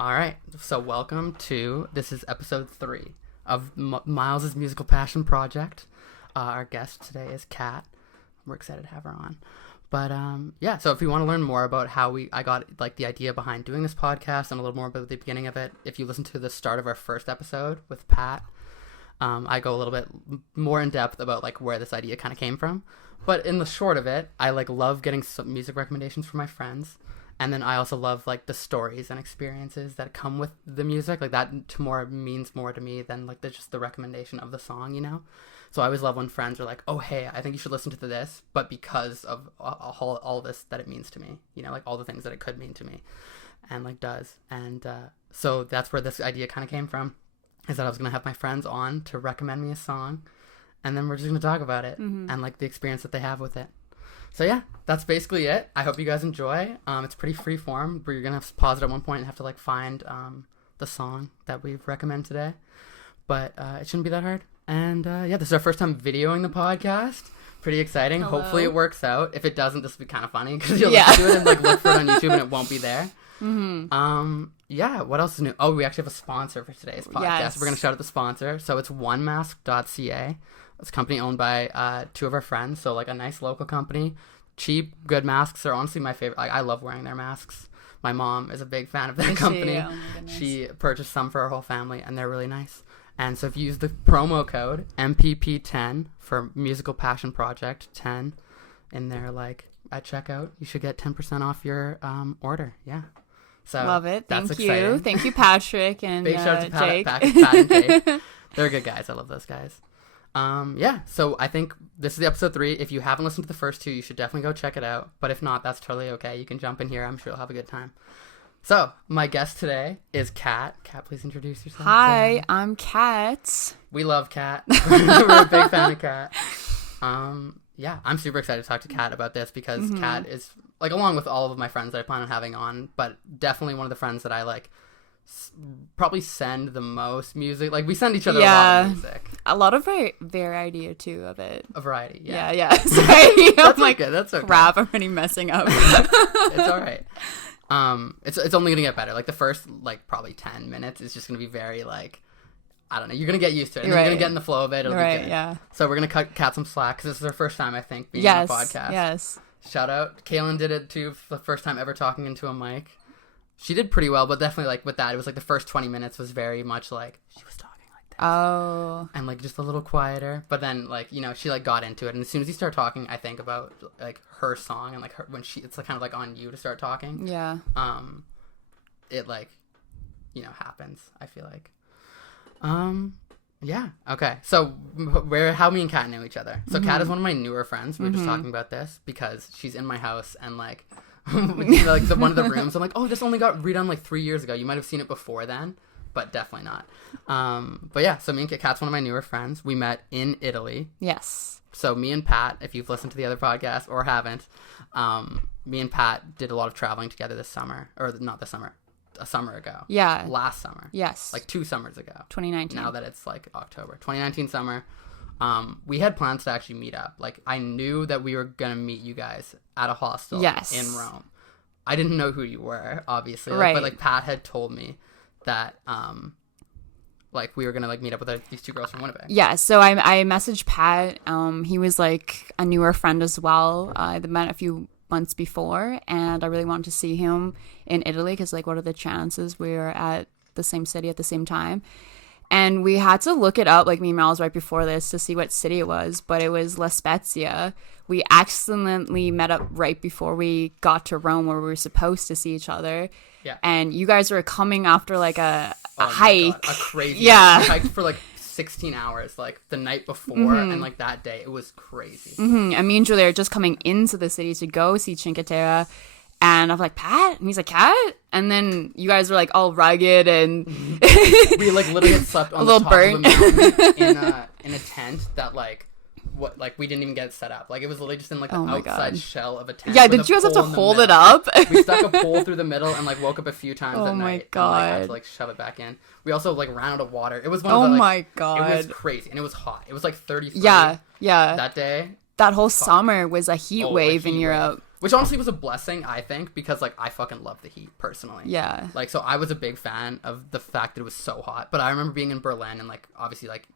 All right, so welcome to, this is episode 3 of Miles' Musical Passion Project. Our guest today is Kat. We're excited to have her on. But yeah, so if you want to learn more about how I got like the idea behind doing this podcast and a little more about the beginning of it, if you listen to the start of our first episode with Pat, I go a little bit more in depth about like where this idea kind of came from. But in the short of it, I like love getting some music recommendations from my friends. And then I also love like the stories and experiences that come with the music. Like that means more to me than like just the recommendation of the song, you know? So I always love when friends are like, oh, hey, I think you should listen to this, but because of all this that it means to me, you know, like all the things that it could mean to me and like does. And so that's where this idea kind of came from, is that I was going to have my friends on to recommend me a song. And then we're just going to talk about it and like the experience that they have with it. So yeah, that's basically it. I hope you guys enjoy. It's pretty free form, but you're going to have to pause it at one point and have to like find the song that we recommend today. But it shouldn't be that hard. And yeah, this is our first time videoing the podcast. Pretty exciting. Hello. Hopefully it works out. If it doesn't, this will be kind of funny because you'll listen to it and like look for it on YouTube and it won't be there. Yeah, what else is new? Oh, we actually have a sponsor for today's podcast. Yes. We're going to shout out the sponsor. So it's onemask.ca. It's a company owned by two of our friends. So like a nice local company. Cheap, good masks are honestly my favorite. Like, I love wearing their masks. My mom is a big fan of their company. Oh my goodness. She purchased some for her whole family and they're really nice. And so if you use the promo code MPP10 for Musical Passion Project 10 in there, like at checkout, you should get 10% off your order. Yeah. So love it. That's Thank exciting. you. Thank you, Patrick and Big shout out to Jake. Pat and Jake. They're good guys. I love those guys. Yeah, so I think this is the episode 3. If you haven't listened to the first 2, you should definitely go check it out. But if not, that's totally okay. You can jump in here. I'm sure you'll have a good time. So, my guest today is Kat. Kat, please introduce yourself. Hi, I'm Kat. We love Kat. We're a big fan of Kat. Yeah, I'm super excited to talk to Kat about this because Kat is, like, along with all of my friends that I plan on having on, but definitely one of the friends that I, like, probably send the most music. Like, we send each other a lot of music. A lot of variety, too, of it. A variety, yeah. Yeah. Sorry. That's I'm like, okay, that's okay. crap, I'm already messing up. It's all right. It's only gonna get better. Like the first like probably 10 minutes is just gonna be very like, I don't know. You're gonna get used to it. And then you're gonna get in the flow of it. It'll be good. Yeah. So we're gonna cut Kat some slack because this is her first time, I think, being on the podcast. Yes. Shout out. Kaylin did it too. For the first time ever talking into a mic. She did pretty well, but definitely like with that, it was like the first 20 minutes was very much like she was talking like this. Oh. And like just a little quieter, but then like, you know, she like got into it, and as soon as you start talking, I think about like her song and like her when it's like, kind of like on you to start talking. Yeah. It like, you know, happens, I feel like. Yeah. Okay. So how me and Kat know each other. So Kat is one of my newer friends. We were just talking about this because she's in my house and like, you know, like one of the rooms, I'm like, oh, this only got redone like 3 years ago. You might have seen it before then, but definitely not. But yeah, so me and Kat's one of my newer friends. We met in Italy. Yes. So me and Pat, if you've listened to the other podcast or haven't, me and Pat did a lot of traveling together this summer, or not this summer, a summer ago. Yeah. Last summer. Yes. Like 2 summers ago. 2019. Now that it's like October. 2019 summer. We had plans to actually meet up. Like I knew that we were going to meet you guys at a hostel in Rome. I didn't know who you were, obviously. Like, right. But like Pat had told me that like we were going to like meet up with these 2 girls from Winnipeg. Yeah, so I messaged Pat. He was like a newer friend as well. I met a few months before, and I really wanted to see him in Italy because like what are the chances we were at the same city at the same time? And we had to look it up, like me and Miles, right before this to see what city it was, but it was La Spezia. We accidentally met up right before we got to Rome where we were supposed to see each other. Yeah. And you guys were coming after like a Oh my hike. God, a crazy Yeah. We hiked for like 16 hours, like the night before, and like that day. It was crazy. And me and Julia are just coming into the city to go see Cinque Terre. And I'm like, Pat? And he's like, Kat? And then you guys were like all rugged and We like literally had slept on A the little top burnt. of a mountain in a tent that like we didn't even get it set up. Like it was literally just in like the Oh my outside God. shell of a tent. yeah, with did a you guys have to pole in the hold it middle. up? We stuck a pole through the middle and like woke up a few times Oh at my night. And, like, had God. to like shove it back in. We also like ran out of water. It was one Oh of the, like, my God. It was crazy and it was hot. It was like 30. Yeah. That day. That whole summer was a heat Oh, a wave in heat Europe. which honestly was a blessing, I think, because like I fucking love the heat personally. Yeah. Like, so I was a big fan of the fact that it was so hot. But I remember being in Berlin and like obviously like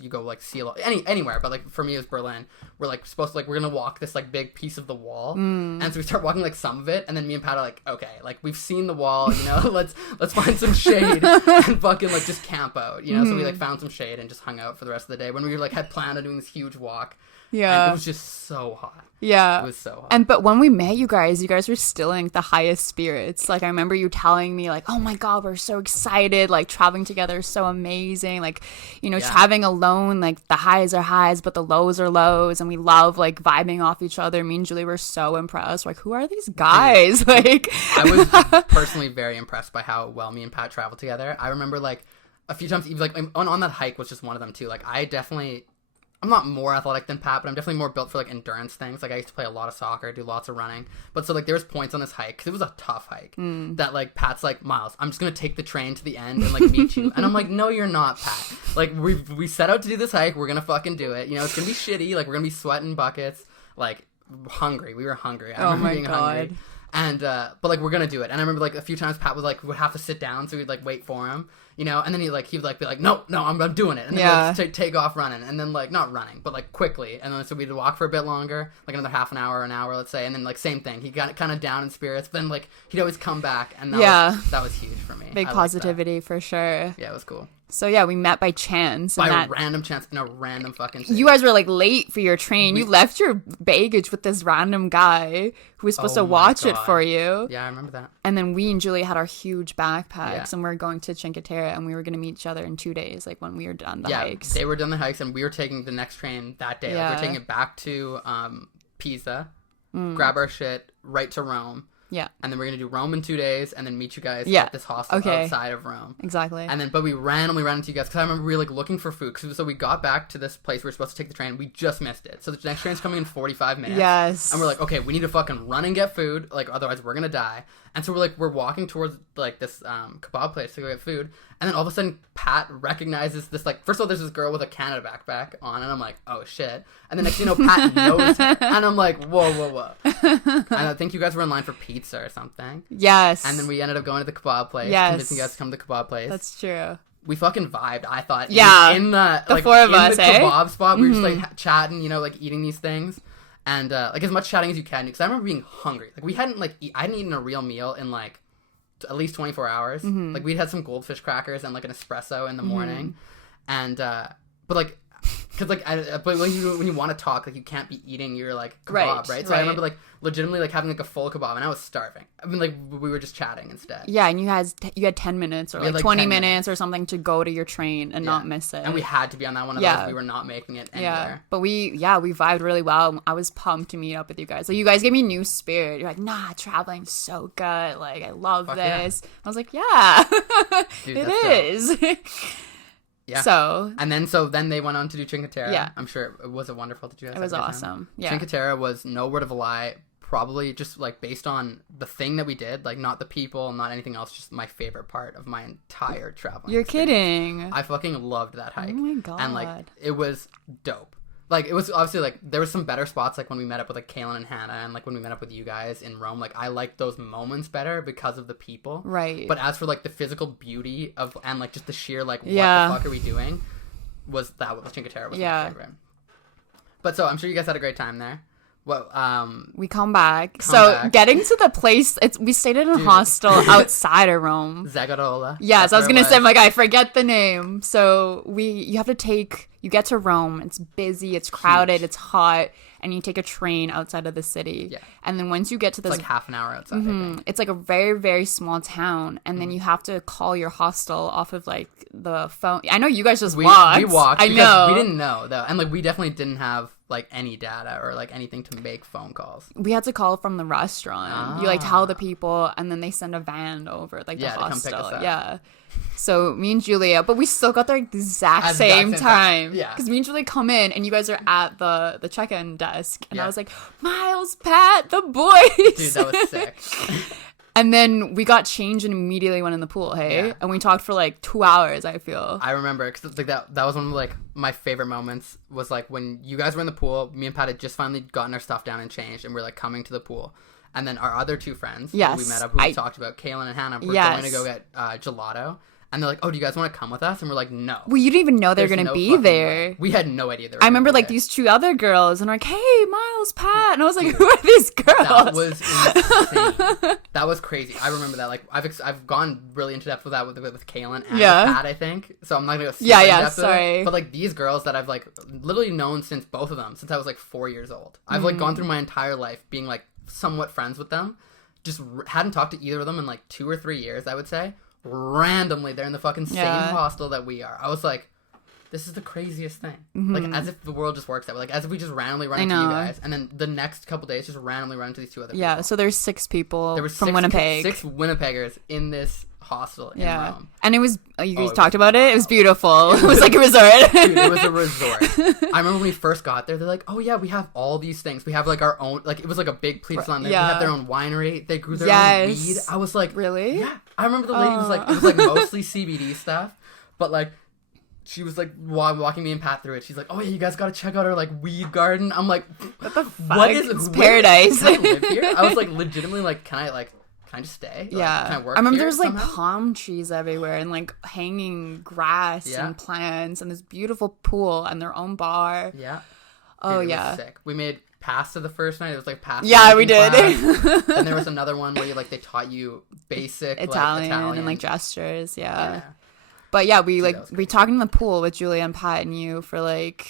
you go like see a lot anywhere, but like for me it was Berlin. We're like supposed to like we're gonna walk this like big piece of the wall, and so we start walking like some of it, and then me and Pat are like, okay, like we've seen the wall, you know, let's find some shade and fucking like just camp out, you know. So we like found some shade and just hung out for the rest of the day when we like had planned on doing this huge walk. Yeah. And it was just so hot. Yeah. It was so hot. And but when we met you guys were still in the highest spirits. Like I remember you telling me like, oh my God, we're so excited. Like traveling together is so amazing. Like, you know, traveling alone, like the highs are highs, but the lows are lows. And we love like vibing off each other. Me and Julie were so impressed. Like, who are these guys? Like, I was personally very impressed by how well me and Pat traveled together. I remember like a few times, even like on that hike was just one of them too. Like I'm not more athletic than Pat, but I'm definitely more built for like endurance things. Like I used to play a lot of soccer, do lots of running. But so like there was points on this hike, because it was a tough hike, that like Pat's like, Miles, I'm just going to take the train to the end and like meet you. And I'm like, no, you're not, Pat. Like we set out to do this hike. We're going to fucking do it. You know, it's going to be shitty. Like we're going to be sweating buckets, like hungry. We were hungry. I remember being hungry. And, but like, we're going to do it. And I remember like a few times Pat was like, we would have to sit down. So we'd like wait for him, you know, and then he would like be like, no, I'm doing it. And then we'd like, take off running, and then like, not running, but like quickly. And then so we'd walk for a bit longer, like another half an hour, let's say. And then like same thing. He got kind of down in spirits, but then like he'd always come back. And that was huge for me. Big positivity for sure. Yeah, it was cool. So yeah, we met by chance. By a random chance in a random fucking city. You guys were like late for your train. You left your baggage with this random guy who was supposed to watch it for you. Yeah, I remember that. And then we and Julie had our huge backpacks, and we were going to Cinque Terre, and we were going to meet each other in 2 days, like when we were done the hikes. They were done the hikes, and we were taking the next train that day. Like, we were taking it back to Pisa, grab our shit, right to Rome. Yeah. And then we're going to do Rome in 2 days and then meet you guys at this hostel outside of Rome. Exactly. And then, but we randomly ran into you guys because I remember we were like looking for food. So we got back to this place we were supposed to take the train. We just missed it. So the next train's coming in 45 minutes. Yes. And we're like, okay, we need to fucking run and get food. Like, otherwise we're going to die. And so we're walking towards like this kebab place to go get food. And then all of a sudden Pat recognizes this, like, first of all, there's this girl with a Canada backpack on. And I'm like, oh shit. And then next thing you know, Pat knows her. And I'm like, whoa. And I think you guys were in line for pizza or something. Yes. And then we ended up going to the kebab place. Yes. Convincing you guys to come to the kebab place. That's true. We fucking vibed, I thought. Yeah. In the like, four of us, the kebab spot, we were just like chatting, you know, like eating these things. And like as much chatting as you can. Because I remember being hungry. Like we hadn't like, I hadn't eaten a real meal in like at least 24 hours. Like we'd had some goldfish crackers and like an espresso in the morning. And, but like, because like, but when you want to talk, like you can't be eating your like kebab, right? So I remember like legitimately like having like a full kebab, and I was starving. I mean, like we were just chatting instead. Yeah, and you had 10 minutes or like 20 minutes or something to go to your train and not miss it. And we had to be on that one of those. We were not making it anywhere. Yeah, but we vibed really well. I was pumped to meet up with you guys. Like you guys gave me new spirit. You're like, nah, traveling's so good. Like I love this. I was like, yeah, dude, it is. Yeah. So then they went on to do Cinque Terre. Yeah. I'm sure it was wonderful. Did you guys? It was awesome. Yeah. Cinque Terre was no word of a lie. Probably just like based on the thing that we did, like not the people, not anything else, just my favorite part of my entire traveling. You're experience. Kidding. I fucking loved that hike. Oh my God. And like it was dope. Like it was obviously like there was some better spots, like when we met up with like Kaylin and Hannah, and like when we met up with you guys in Rome. Like I liked those moments better because of the people. Right. But as for like the physical beauty of and like just the sheer like what the fuck are we doing, was Cinque Terre was my favorite. But so I'm sure you guys had a great time there. Well, we come back. Getting to the place, we stayed in a hostel outside of Rome. Zagarola. Yes, I was gonna say, I'm like, I forget the name. So you get to Rome. It's busy, it's crowded, it's hot, and you take a train outside of the city. Yeah. And then once you get to this, it's like half an hour outside. I think. It's like a very, very small town, and then you have to call your hostel off of like the phone. I know you guys just walked. We walked. I know. We didn't know though, and like we definitely didn't have like any data or like anything to make phone calls. We had to call from the restaurant. You like tell the people, and then they send a van over, like the hostel. To come pick us up. Yeah. So me and Julia, but we still got there at the exact same time. Yeah. Because me and Julia come in, and you guys are at the check-in desk, and I was like, Miles, Pat, the boys. Dude, that was sick. And then we got changed and immediately went in the pool, hey? Yeah. And we talked for like 2 hours, I feel. I remember, because like that was one of like my favorite moments, was like when you guys were in the pool, me and Pat had just finally gotten our stuff down and changed, and we're like coming to the pool. And then our other two friends who we met up, who we talked about, Kaylin and Hannah, were going to go get gelato. And they're like, oh, do you guys want to come with us? And we're like, no. Well, you didn't even know they were going to be there. Way. We had no idea they were I remember like there. these two other girls and like, hey, Miles, Pat. And I was like, who are these girls? That was insane. That was crazy. I remember that. Like, I've gone really into depth with that with Kaylin and Pat, I think. So I'm not going to go super in depth with it. But like these girls that I've like literally known since both of them, since I was like 4 years old. I've like gone through my entire life being like somewhat friends with them. Just hadn't talked to either of them in like 2 or 3 years, I would say. Randomly, they're in the fucking same hostel that we are. I was like, this is the craziest thing. Like, as if the world just works that way. Like, as if we just randomly run into you guys, and then the next couple days just randomly run into these two other people. Yeah, so there's 6 people there were from Winnipeg. 6 Winnipeggers in this hostel in Rome. And it was, you guys talked about it? It was beautiful. It was like a resort. Dude, it was a resort. I remember when we first got there, they're like, oh yeah, we have all these things. We have like our own, like it was like a big place on there. We have their own winery. They grew their own weed. I was like, really? Yeah. I remember the lady was like, it was like mostly CBD stuff, but like, she was like walking me and Pat through it. She's like, oh yeah, you guys gotta check out our like weed garden. I'm like, what the fuck? What is it's paradise? Can I live here? I was like legitimately like, can I just stay? Yeah. Can I work I remember here there was like somehow? palm trees everywhere and like hanging grass and plants and this beautiful pool and their own bar. Yeah. Oh, Dude, it yeah. was sick. We made pasta the first night. It was like pasta. Yeah, we did. And there was another one where they taught you basic Italian Italian and like gestures. Yeah. But yeah, we talked in the pool with Julia and Pat and you for like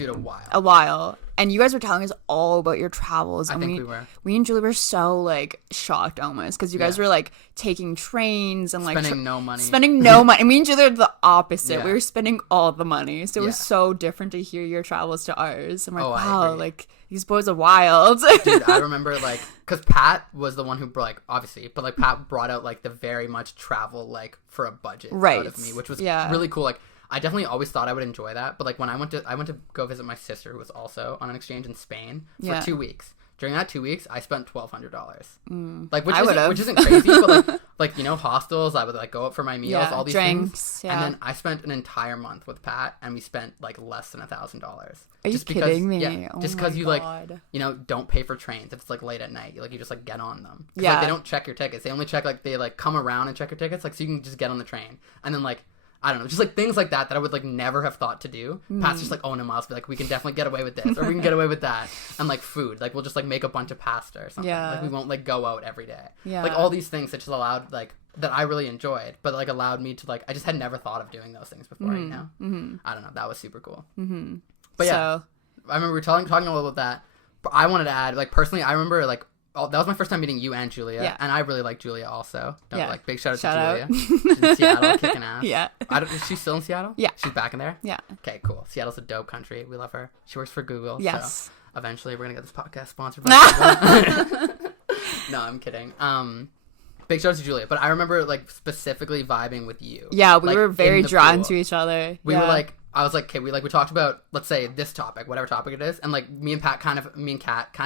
a a while. And you guys were telling us all about your travels. I think we were. We and Julia were so like shocked almost because you guys were like taking trains and like spending no money. Spending no money. And me and Julia are the opposite. Yeah. We were spending all the money. So it was so different to hear your travels to ours. I'm like, wow, like these boys are wild. Dude, I remember like, because Pat was the one who obviously, but like Pat brought out like the very much travel like for a budget out of me, which was really cool. Like, I definitely always thought I would enjoy that, but like when I went to go visit my sister who was also on an exchange in Spain for 2 weeks. During that 2 weeks, I spent $1,200. Like, which isn't crazy, but like hostels. I would like go out for my meals, all these drinks, things, and then I spent an entire month with Pat, and we spent like less than $1,000. Are you kidding me? Yeah, just because you don't pay for trains if it's like late at night. You just like get on them. Yeah, like, they don't check your tickets. They only check they come around and check your tickets, like so you can just get on the train, and then like. I don't know, just like things like that I would like never have thought to do. Pat's just like, oh no, Miles, be like, we can definitely get away with this, or we can get away with that, and like food, like we'll just like make a bunch of pasta or something. Like we won't like go out every day. Like all these things that just allowed like that I really enjoyed, but like allowed me to like I just had never thought of doing those things before. You know, I don't know, that was super cool. But yeah, I remember we were talking a little about that. But I wanted to add, like personally, I remember like. Oh, that was my first time meeting you and Julia, and I really like Julia also. Like big shout out to Julia. She's in Seattle, kicking ass. Yeah. Is she still in Seattle? Yeah. She's back in there? Yeah. Okay, cool. Seattle's a dope country. We love her. She works for Google. Yes. So eventually we're going to get this podcast sponsored by Google. No, I'm kidding. Big shout out to Julia. But I remember like specifically vibing with you. Yeah, we were very drawn to each other. We were like, I was like, okay, we talked about, let's say this topic, whatever topic it is, and like me and Kat kind of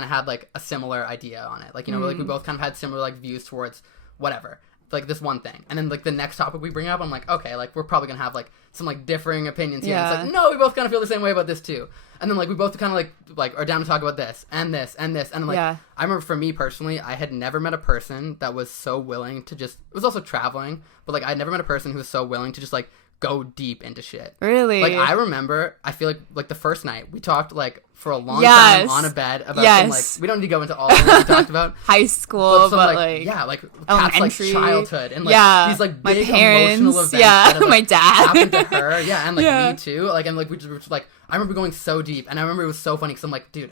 had like a similar idea on it. Like, you know, like we both kind of had similar like views towards whatever, like this one thing. And then like the next topic we bring up, I'm like, okay, like we're probably gonna have like some like differing opinions here. And it's like, no, we both kind of feel the same way about this too. And then like we both kind of like are down to talk about this and this and this. And like, I remember for me personally, I had never met a person that was so willing to just, it was also traveling, but like I'd never met a person who was so willing to just like go deep into shit. Really? Like I remember, I feel like the first night we talked like for a long time on a bed about some, like we don't need to go into all the things we talked about. High school, but like Pat's like childhood and like these like big my parents, emotional events that have, like, my dad happened to her, and like me too. Like and like we just like I remember going so deep, and I remember it was so funny because I'm like, dude,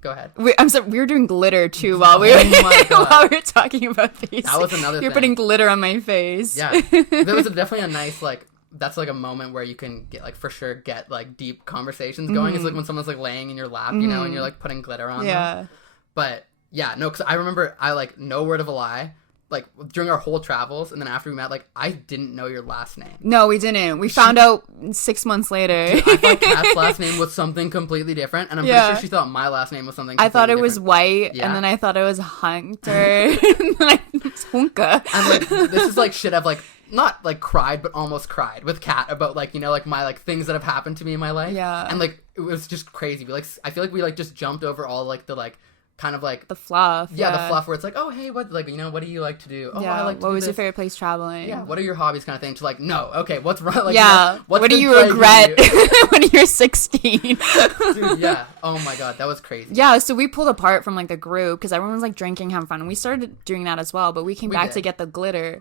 go ahead. I'm sorry, we were doing glitter too while we were while we were talking about these. That was another. You're putting glitter on my face. Yeah, there was definitely a nice like. That's like a moment where you can get like for sure get like deep conversations going. It's like when someone's like laying in your lap, you know, and you're like putting glitter on them. But yeah, no, because I remember I like no word of a lie. like during our whole travels, and then after we met, like I didn't know your last name. No, we didn't. We found out 6 months later. I thought Kat's last name was something completely different, and I'm pretty sure she thought my last name was something completely I thought it different. was White, Yeah. and then I thought it was Hunter, and then it was Hunka. And like this is like shit I've like not like cried but almost cried with Kat about like, you know, like my like things that have happened to me in my life. Yeah. And like it was just crazy. We like I feel like we like just jumped over all like the like kind of like The fluff. the fluff where it's like, oh hey, what like, you know, what do you like to do? Oh, Yeah. I like to What do was your this. favorite place traveling? Yeah, what are your hobbies kind of thing, to like, no, okay, what's wrong, like, Yeah. you know, what's What do been you plaguing regret you? when you're 16? Dude, yeah. Oh my god, that was crazy. Yeah, so we pulled apart from like the group because everyone was like drinking, having fun. And we started doing that as well, but we came back did. to get the glitter.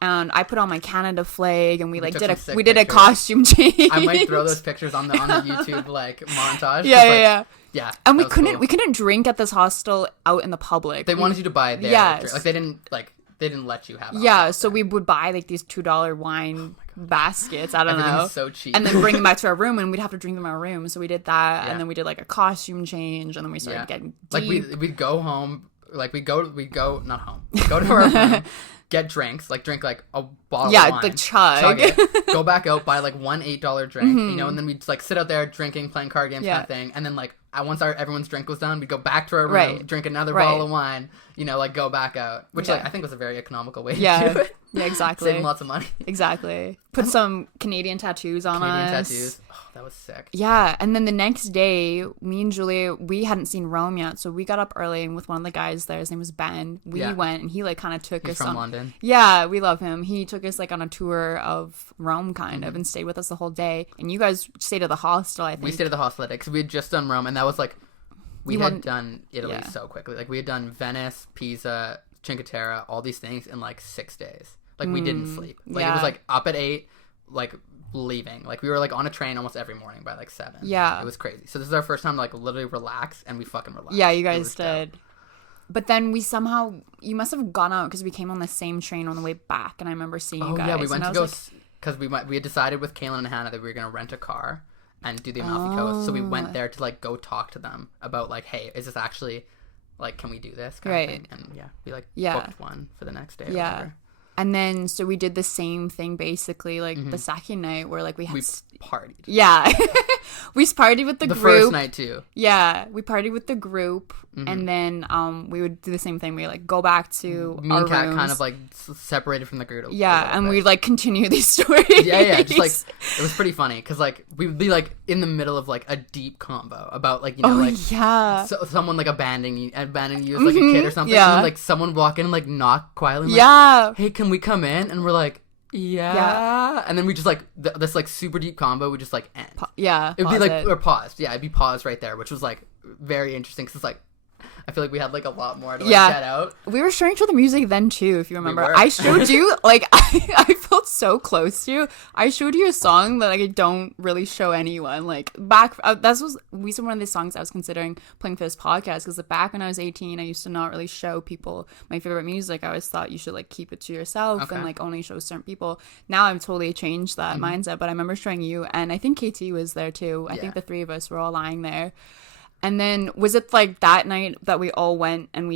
And I put on my Canada flag, and we like took did some sick we did a pictures. costume change. I might throw those pictures on the YouTube like montage. Yeah, 'cause, yeah, like, yeah. yeah. And we that was couldn't cool. we couldn't drink at this hostel out in the public. They wanted you to buy their Yes. drink. Like they didn't let you have Yeah, alcohol. so we would buy like these $2 wine baskets. I don't know. Everything's so cheap. And then bring them back to our room, and we'd have to drink them in our room. So we did that, Yeah. and then we did like a costume change, and then we started getting deep. like we'd go home, like we'd go not home. We'd go to our room, get drinks, like drink like a bottle of wine. the chug. it, go back out, buy like one $8 drink, you know, and then we'd like sit out there drinking, playing card games kind of thing, and then like once everyone's drink was done, we'd go back to our room, Right. drink another Right. bottle of wine, you know, like go back out, which like Yeah. I think was a very economical way to Yeah. do it. Yeah, exactly. Saving lots of money. Exactly. Put some Canadian tattoos on Canadian us. tattoos. Oh, that was sick. Yeah, and then the next day, me and Julia, we hadn't seen Rome yet, so we got up early, and with one of the guys there, his name was Ben, we Yeah. went, and he like kind of took He's us from on. London. Yeah, we love him. He took us like on a tour of Rome, kind Mm-hmm. of, and stayed with us the whole day. And you guys stayed at the hostel, I think. We stayed at the hostel because we had just done Rome, and that was like we You had want- done Italy yeah. so quickly. Like we had done Venice, Pisa, Cinque Terre, all these things in like 6 days. Like we didn't sleep. Like it was yeah. like up at 8, like leaving. Like we were like on a train almost every morning by like 7. Yeah. it was crazy. So this is our first time to like literally relax, and we fucking relaxed. Yeah, you It guys was dope. did. But then we somehow, you must have gone out because we came on the same train on the way back, and I remember seeing you Oh guys. yeah, we went and to I go was because we had decided with Kaylin and Hannah that we were gonna rent a car and do the Amalfi Coast. So we went there to like go talk to them about like, hey, is this actually like, can we do this kind Right. of thing? And yeah, we like Yeah. booked one for the next day. Or Yeah. whatever. And then, so we did the same thing basically, like the second night where like we had. We partied. Yeah. We partied with the The group. first night too. Yeah. We partied with the group. And then we would do the same thing. We like go back to Me our and Kat rooms. kind of like separated from the group. Yeah. And we'd like continue these stories. yeah, just like it was pretty funny because like we would be like in the middle of like a deep combo about like, you know, Oh, like yeah. someone like abandoning you as like a kid or something. yeah. And then, like someone walk in and like knock quietly. Like, Yeah. hey, can we come in? And we're like, yeah. And then we just like this like super deep combo would just like end. Yeah. It'd be pause like it. or paused. Yeah, it'd be paused right there, which was like very interesting because it's like I feel like we had like a lot more to like Yeah. get out. We were sharing to the music then too, if you remember. were. I showed you, like, I felt so close to you. I showed you a song that like I don't really show anyone. Like back, that was one of the songs I was considering playing for this podcast because back when I was 18, I used to not really show people my favorite music. I always thought you should like keep it to yourself Okay. and like only show certain people. Now I've totally changed that mindset. But I remember showing you, and I think KT was there too. I think the three of us were all lying there. And then was it like that night that we all went and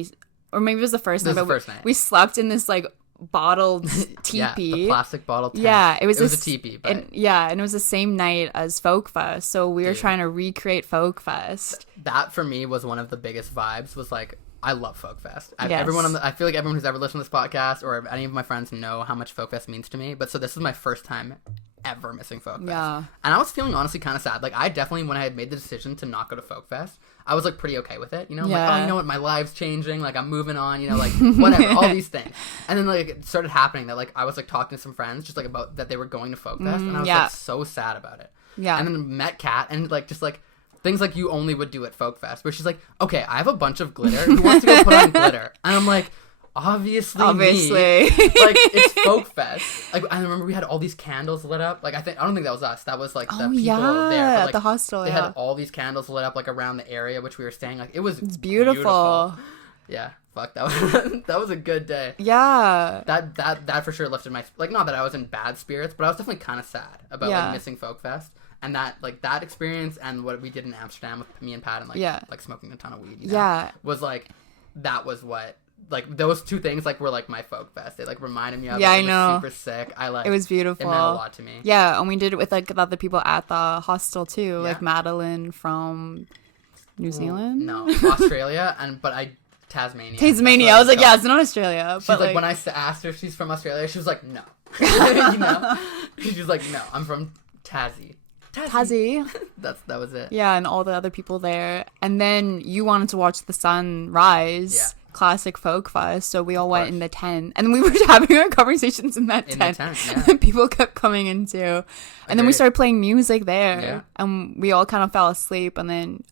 or maybe it was the first night, This was but the first night. we slept in this like bottled teepee. Yeah, the plastic bottle tent. Yeah, it was a this- teepee, but And it was the same night as Folk Fest. So we were trying to recreate Folk Fest. that for me was one of the biggest vibes. Was like I love Folk Fest. Yes. I feel like everyone who's ever listened to this podcast or any of my friends know how much Folk Fest means to me. But so this is my first time ever missing Folk Fest. Yeah. And I was feeling honestly kind of sad. Like I definitely, when I had made the decision to not go to Folk Fest, I was like pretty okay with it. You know, I'm like, Yeah. oh, you know what, my life's changing. Like I'm moving on. You know, like whatever, all these things. And then like it started happening that like I was like talking to some friends just like about that they were going to Folk Fest, and I was yeah. like so sad about it. Yeah. And then met Kat and like just like things like you only would do at Folk Fest, where she's like, okay, I have a bunch of glitter. Who wants to go put on glitter? And I'm like, obviously. Obviously. Like it's Folk Fest. Like I remember we had all these candles lit up. Like I don't think that was us. That was like the Oh, people yeah, there. But, at like, the hostel, They yeah. had all these candles lit up like around the area which we were staying. Like it was It's beautiful. Yeah. Fuck that was that was a good day. Yeah. That for sure lifted my like, not that I was in bad spirits, but I was definitely kind of sad about Yeah. like missing Folk Fest. And that experience and what we did in Amsterdam with me and Pat and like Yeah. like smoking a ton of weed, you know, Yeah. was like that was what like those two things like were like my folk fest. They like reminded me of Yeah, it. I know. Super sick. I like It was beautiful. It meant a lot to me. Yeah, and we did it with like the other people at the hostel too, like Yeah. Madeline from New Zealand. No, Australia, Tasmania. Tasmania. That's I what was like, called. yeah, it's not Australia. She's But like, when I asked her if she's from Australia, she was like, no. You know? She was like, no, I'm from Tassie. Tassie. That was it. Yeah, and all the other people there. And then you wanted to watch the sun rise. Yeah. Classic folk fest. So we all went course. in the tent. And we were having our conversations in that In the tent. tent, yeah. And people kept coming in too. And then we Agreed. started playing music there. Yeah. And we all kind of fell asleep. And then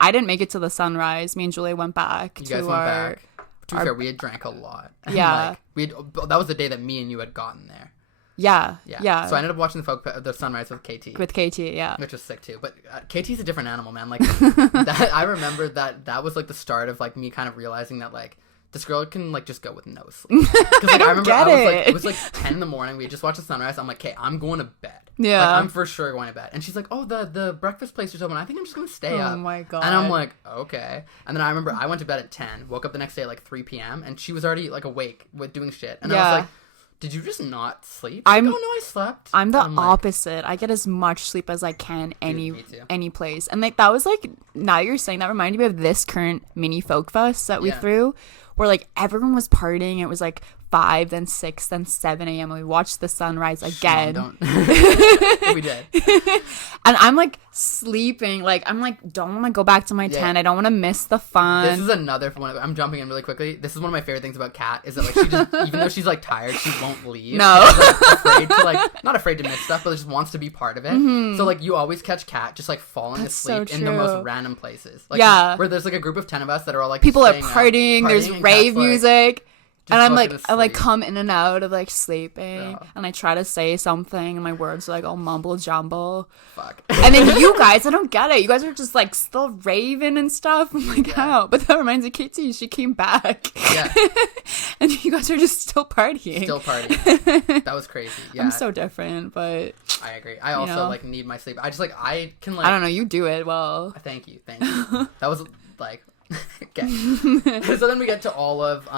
I didn't make it to the sunrise. Me and Julia went back You to guys went our back. To be fair, we had drank a lot. And, Yeah. that was the day that me and you had gotten there. Yeah. So I ended up watching the sunrise with KT. with KT, yeah. Which was sick too, but KT's a different animal, man. Like that, I remember that was like the start of like me kind of realizing that like this girl can like just go with no sleep. Because like, I remember get I was like it. it was like 10 in the morning. We had just watched the sunrise. I'm like, okay, I'm going to bed. Yeah. like, I'm for sure going to bed. And she's like, oh, the breakfast place is open. I think I'm just gonna stay up. Oh my god. And I'm like, okay. And then I remember I went to bed at 10, woke up the next day at like 3 p.m. and she was already like awake with doing shit. And I Yeah. was like, did you just not sleep? She's like, oh no, I slept. I'm the And like, opposite. I get as much sleep as I can me too. any place. And like that was like, now you're saying that reminded me of this current mini folk fest that we Yeah. threw, where like everyone was partying. It was like 5, then 6, then 7 a.m. and we watched the sunrise again. Don't. We did. And I'm like sleeping. Like I'm like, don't want to go back to my tent. I don't want to miss the fun. This is another one. I'm jumping in really quickly. This is one of my favorite things about Kat is that like she just even though she's like tired, she won't leave. No. She's, like, afraid to like not afraid to miss stuff, but just wants to be part of it. So like you always catch Kat just like falling That's so asleep in the most true. random places. Like Yeah. where there's like a group of 10 of us that are all like People are staying up, partying. There's and rave Kat's, like, music. And I'm like, fucking I like asleep. come in and out of like sleeping, Yeah. and I try to say something, and my words are like all mumble jumble. Fuck. And then you guys, I don't get it. You guys are just like still raving and stuff. I'm like, Yeah. how? But that reminds me, Katie, she came back. Yeah. And you guys are just still partying. Still partying. That was crazy. Yeah. I'm so different, but I agree. I also know? like need my sleep. I just like I can like I don't know. You do it well. Thank you. That was like okay. So then we get to all of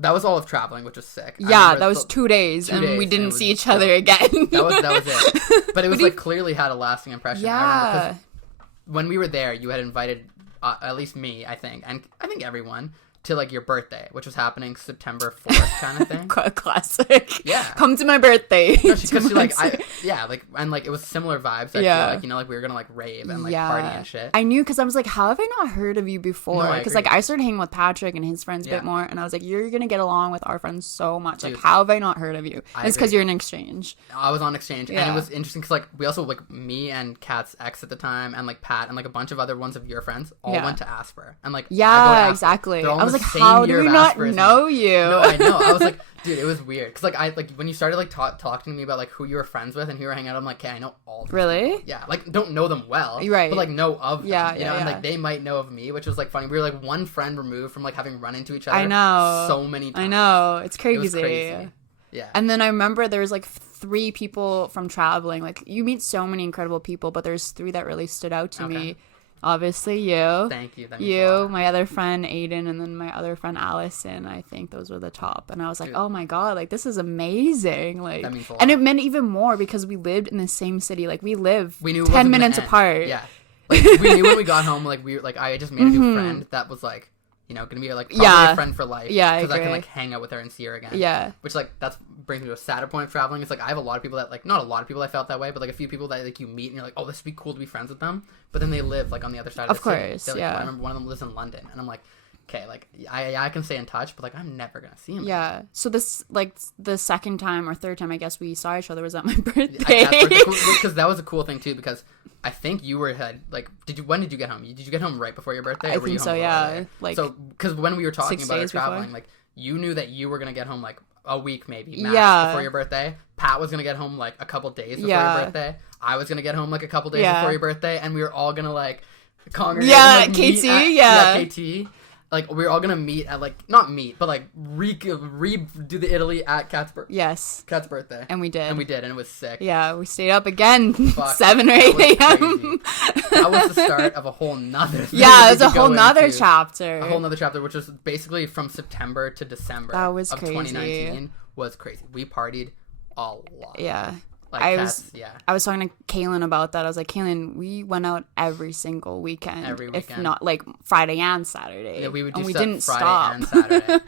that was all of traveling, which was sick. I Yeah, remember that was 2 days, 2 and days, we and didn't it was see each dope. other again. that was it. But it was like clearly had a lasting impression. I remember Yeah. 'cause when we were there, you had invited at least me, I think, and I think everyone to like your birthday, which was happening September 4th, kind of thing. Classic. Yeah. Come to my birthday. No, 2 because like months. and like it was similar vibes. I Yeah. feel like, you know, like we were gonna like rave and like party and shit. I knew because I was like, how have I not heard of you before? No, I Because agree. like I started hanging with Patrick and his friends a Yeah. bit more, and I was like, you're gonna get along with our friends so much. Like, Dude. how have I not heard of you? I It's because agree. you're in exchange. I was on exchange, and Yeah. it was interesting because like we also like me and Kat's ex at the time, and like Pat and like a bunch of other ones of your friends all Yeah. went to Asper, and like I go to Yeah, Asper. exactly. They're all I in was the like, same how year do we of not Asper as me. know you? No, I know. I was like, dude, it was weird because like I like when you started like talking to me about like who you were friends with and who you were hanging out. I'm like, okay, I know all. These Really? people. Yeah, like don't know them well, Right. But like know of them, Yeah, you yeah, know, and yeah. like they might know of me, which was like funny. We were like one friend removed from like having run into each other. I know. so many times. I know. It's It crazy. was crazy. Yeah. And then I remember there was like 3 people from traveling. Like you meet so many incredible people, but there's 3 that really stood out to Okay. me. Obviously you. Thank you. That means a lot. My other friend Aiden, and then my other friend Allison. I think those were the top. And I was like, Dude. oh my god, like this is amazing. Like, That means a and lot. it meant even more because we lived in the same city. Like we live We knew it 10 wasn't gonna minutes end. apart. Yeah. Like we knew when we got home, like we were like I just made a new friend that was like, you know, gonna be like probably Yeah. a friend for life. Yeah, I because I can agree. like hang out with her and see her again. Yeah. Which like that's brings me to a sadder point of traveling. It's like I have a lot of people that like not a lot of people that felt that way, but like a few people that like you meet and you're like, oh, this would be cool to be friends with them. But then they live like on the other side of Of the city. course, They're, like, yeah. I remember one of them lives in London, and I'm like, okay, like I can stay in touch, but like I'm never gonna see him. Yeah. So this like the second time or third time I guess we saw each other was at my birthday. Because that was a cool thing too. Because I think you had like, when did you get home? Did you get home right before your birthday? I or were you think so, home a little yeah. earlier? Like, so because when we were talking 6 about our days before. traveling, like you knew that you were gonna get home like a week maybe max Yeah. before your birthday. Pat was gonna get home like a couple days before Yeah. your birthday. I was gonna get home like a couple days Yeah. before your birthday, and we were all gonna like congregate. Yeah, and, like, meet KT, at- yeah. KT. like we were all gonna meet at like not meet, but like redo the Italy at Kat's birthday. And we did. And it was sick. Yeah, we stayed up again, Fuck, 7 or 8 a.m. That was the start of a whole nother thing. Yeah, it was a whole nother chapter. A whole nother chapter, which was basically from September to December that was of crazy. 2019 was crazy. We partied a lot. Yeah. Like I was talking to Kaylin about that. I was like, Kaylin, we went out every single weekend. If not like Friday and Saturday. Yeah, we would do and we stuff didn't Friday stop. and Saturday.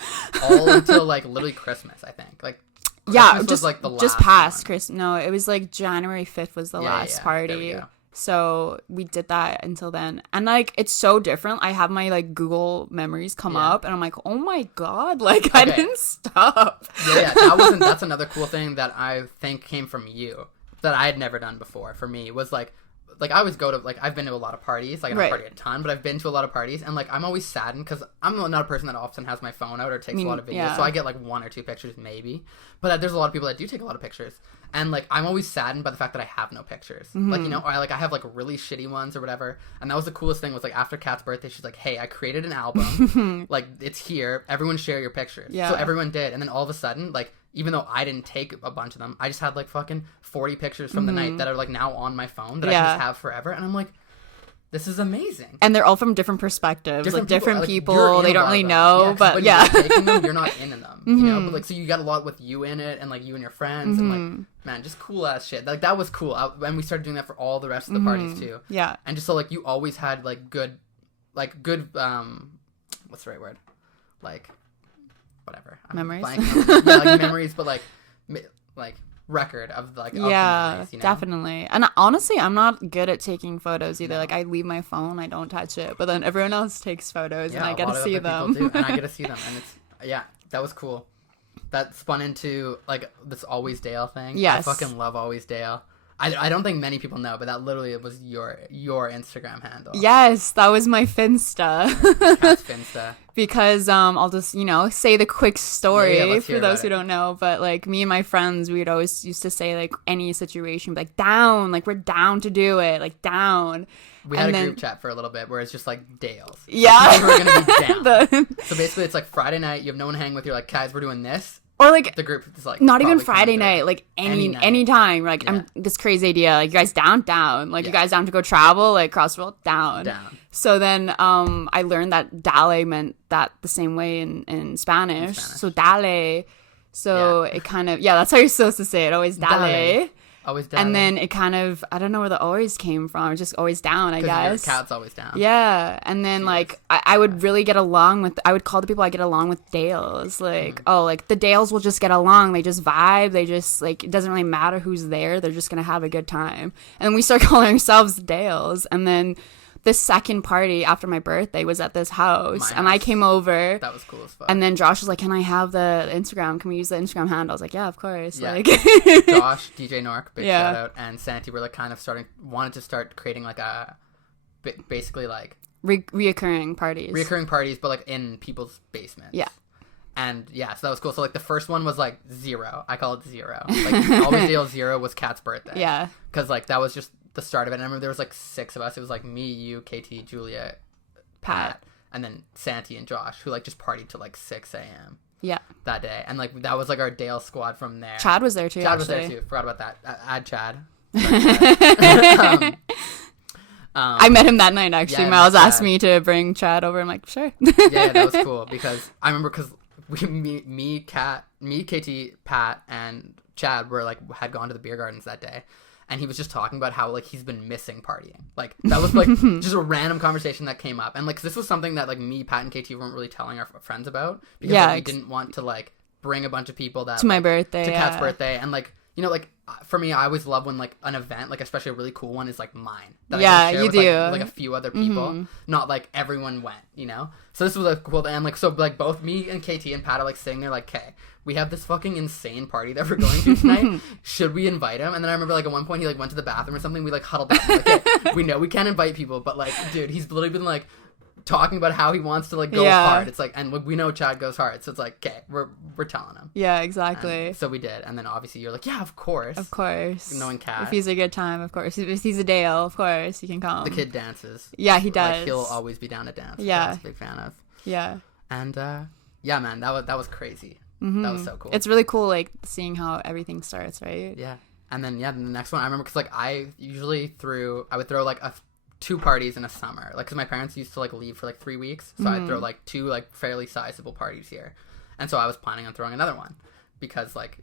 All until like literally Christmas, I think. Like Christmas was like the last just past one. Christmas. No, it was like January 5th was the last party. There we go. So we did that until then. And like it's so different. I have my like Google memories come up and I'm like, oh my God, like I didn't stop. Yeah, that's another cool thing that I think came from you that I had never done before. For me was like I always go to, like, I've been to a lot of parties, like I don't party a ton, but I've been to a lot of parties, and like I'm always saddened because I'm not a person that often has my phone out or takes a lot of videos, so I get like 1 or 2 pictures maybe, but there's a lot of people that do take a lot of pictures, and like I'm always saddened by the fact that I have no pictures, like, you know, or I have like really shitty ones or whatever. And that was the coolest thing was like after Kat's birthday, she's like, hey, I created an album, like it's here, everyone share your pictures. So everyone did, and then all of a sudden, like, even though I didn't take a bunch of them, I just had like fucking 40 pictures from the night that are like now on my phone that I can just have forever. And I'm like, this is amazing. And they're all from different perspectives, different people like, they don't really know, but you're taking them, you're not in them, you know? But like, so you got a lot with you in it, and like you and your friends, and like, man, just cool ass shit. Like that was cool. And we started doing that for all the rest of the parties too. Yeah. And just so like you always had like good, what's the right word? Like, whatever. Memories. Like memories, but like record of like of memories, you know? Definitely. And honestly, I'm not good at taking photos either. Like I leave my phone, I don't touch it, but then everyone else takes photos and I get to see them. And I get to see them, and it's that was cool. That spun into like this Always Dale thing. Yes. I fucking love Always Dale. I don't think many people know, but that literally was your Instagram handle. Yes, that was my Finsta. Kat's Finsta. Because I'll just, say the quick story for those who don't know. But like me and my friends, we'd always used to say like any situation, like down, like we're down to do it, like down. We had a group chat for a little bit where it's just like Dales. Yeah. We're gonna be down. So basically it's like Friday night, you have no one hang with, you're like, guys, we're doing this. Or like the group is like not even Friday night, like any time. Like I'm this crazy idea. Like you guys down. Like you guys down to go travel, like cross the world down. So then I learned that dale meant that the same way in Spanish. So dale. So it kind of that's how you're supposed to say it. Always dale. Always down. And then it kind of, I don't know where the always came from. Just always down, I guess. Kat's always down. Yeah. And then like I would really get along with, I would call the people I get along with Dales. Like, like the Dales will just get along. They just vibe. They just like, it doesn't really matter who's there. They're just going to have a good time. And then we start calling ourselves Dales. And then the second party after my birthday was at this house, and I came over. That was cool as fuck. And then Josh was like, "Can I have the Instagram? Can we use the Instagram handle?" I was like, "Yeah, of course." Yeah. Like Josh, DJ Nork, big shout out, and Santi were like kind of wanted to start creating like a basically like reoccurring parties, but like in people's basements. Yeah. And so that was cool. So like the first one was like 0. I call it 0. Like Always Dale 0 was Kat's birthday. Yeah. Because like that was just the start of it. And I remember there was like 6 of us. It was like me, you, KT, Julia, Pat, and then Santi and Josh, who like just partied till like 6 a.m. Yeah. That day. And like that was like our Dale squad from there. Chad was there too. Was there too. Forgot about that. Add Chad. I met him that night actually. Miles asked me to bring Chad over. I'm like, sure. Yeah, that was cool because I remember me, KT, Pat, and Chad were like had gone to the beer gardens that day, and he was just talking about how like he's been missing partying. Like that was like just a random conversation that came up, and like this was something that like me, Pat, and KT weren't really telling our friends about because like, we didn't want to like bring a bunch of people that to my birthday, to Kat's birthday, and like. You know, like, for me, I always love when, like, an event, like, especially a really cool one, is, like, mine. That I can share with, like, a few other people. Not, like, everyone went, you know? So this was, like, cool. And, like, so, like, both me and KT and Pat are, like, sitting there, like, okay, we have this fucking insane party that we're going to tonight. Should we invite him? And then I remember, like, at one point, he, like, went to the bathroom or something. We, like, huddled up. Like, okay, we know we can't invite people, but, like, dude, he's literally been, like, talking about how he wants to like go hard. It's like, and we know Chad goes hard, so it's like, okay, we're telling him. Yeah, exactly. And so we did, and then obviously you're like, yeah, of course, knowing Kat, if he's a good time, of course, if he's a Dale, of course you can come. The kid dances. Yeah, he does. Like, he'll always be down to dance. Yeah, That's a big fan of. Yeah. And yeah, man, that was crazy. That was so cool. It's really cool, like, seeing how everything starts, right? Yeah. And then the next one I remember, because like I would throw like two parties in a summer, like because my parents used to like leave for like 3 weeks, so I'd throw like two like fairly sizable parties here, and so I was planning on throwing another one because like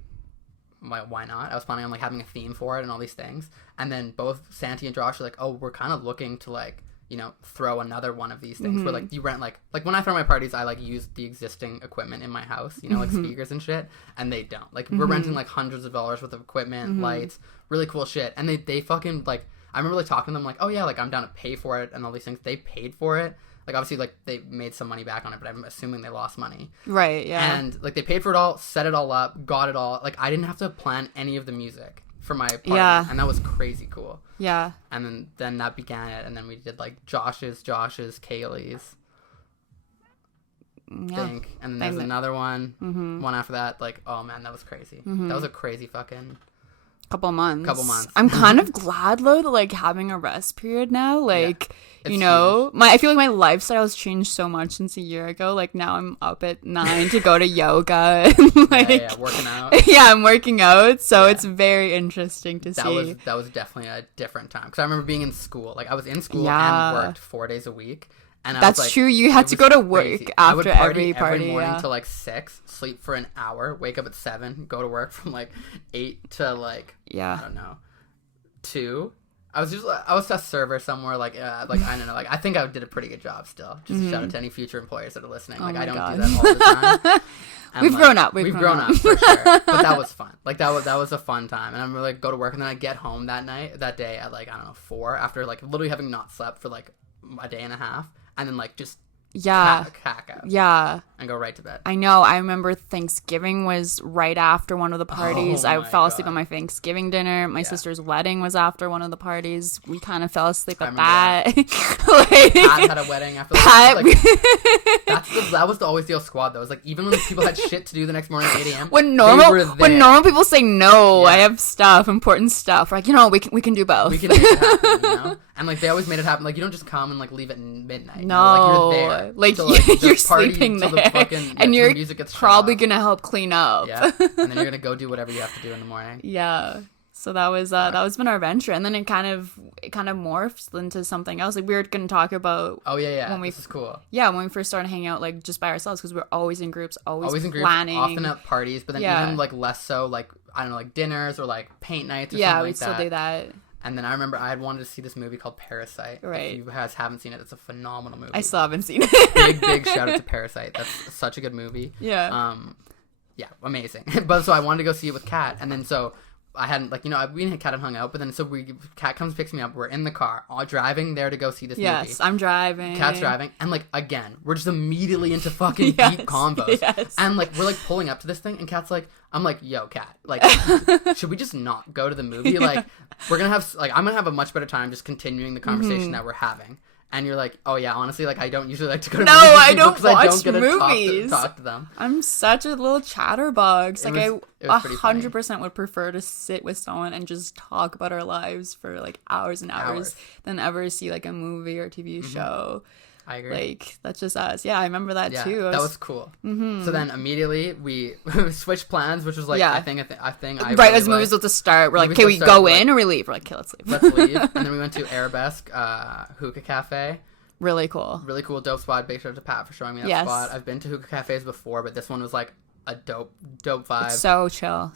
why not? I was planning on like having a theme for it and all these things, and then both Santi and Josh are like, oh, we're kind of looking to like, you know, throw another one of these things where like you rent like when I throw my parties, I like use the existing equipment in my house, you know, like speakers and shit, and they don't. Like we're renting like hundreds of dollars worth of equipment, lights, really cool shit, and they fucking like, I remember like talking to them like, oh yeah, like I'm down to pay for it and all these things. They paid for it. Like obviously like they made some money back on it, but I'm assuming they lost money. Right, yeah. And like they paid for it all, set it all up, got it all. Like I didn't have to plan any of the music for my party, and that was crazy cool. Yeah. And then that began it, and then we did like Josh's, Kaylee's, think, and then there's another one, one after that. Like, oh man, that was crazy. That was a crazy fucking couple months. months. I'm kind of glad though that like having a rest period now, like It's I feel like my lifestyle has changed so much since a year ago. Like now I'm up at 9 to go to yoga and like working out. Yeah, I'm working out, so it's very interesting to see. That was definitely a different time, because I remember being in school. Like I was in school and worked 4 days a week. And that's like, true. You had to go to work after every party. Every morning till like 6, sleep for an hour, wake up at 7, go to work from like 8 to like I don't know 2. I was a server somewhere like I don't know, like I think I did a pretty good job still. Just a shout out to any future employers that are listening. Like I don't do that all the time. And, we've like, grown up. We've grown up for sure. But that was fun. Like that was a fun time. And I'm really like go to work, and then I get home that day at like I don't know 4, after like literally having not slept for like a day and a half. And then like just hack out and go right to bed. I know. I remember Thanksgiving was right after one of the parties. I fell asleep on my Thanksgiving dinner. My sister's wedding was after one of the parties. We kind of fell asleep at that. Like, Pat had a wedding after that. Like, that was always the squad though. It was like even when people had shit to do the next morning at 8 a.m. When normal people say no, I have stuff, important stuff. We're like, we can do both. We can make it happen, you know? And like they always made it happen. Like you don't just come and like leave at midnight. No, you know? Like you're there. Like till, you're sleeping there, and you're probably gonna help clean up. Yeah, and then you're gonna go do whatever you have to do in the morning. Yeah. So that was been our venture, and then it kind of morphed into something else. Like we were gonna talk about. Oh yeah. This is cool. Yeah, when we first started hanging out, like just by ourselves, because we're always in groups, always in planning, groups, often at parties, but then even like less so, like I don't know, like dinners or like paint nights. Or something like that. Yeah, we still do that. And then I remember I had wanted to see this movie called Parasite. Right. If you guys haven't seen it, it's a phenomenal movie. I still haven't seen it. big shout out to Parasite. That's such a good movie. Yeah. Yeah, amazing. But so I wanted to go see it with Kat, and then so I hadn't we and Kat had hung out, but then Kat comes picks me up. We're in the car, all driving there to go see this movie. Yes, I'm driving. Kat's driving, and like again, we're just immediately into fucking deep convos, and like we're like pulling up to this thing, and Kat's like, I'm like, yo, Kat, like, should we just not go to the movie? Like, we're gonna have I'm gonna have a much better time just continuing the conversation that we're having. And you're like, oh yeah, honestly, like I don't usually like to go to movies. No, I don't watch movies. Talk to them. I'm such a little chatterbox. Like I 100% would prefer to sit with someone and just talk about our lives for like hours and hours than ever see like a movie or TV show. I agree. Like that's just us. Yeah, I remember that too. That was cool. So then immediately we switched plans, which was like I think I right really as the movie's about to start. We're like, okay, we go in or we leave. We're like, okay, let's leave. Let's leave. And then we went to Arabesque Hookah Cafe. Really cool, dope spot. Big shout out to Pat for showing me that spot. I've been to hookah cafes before, but this one was like a dope vibe. It's so chill.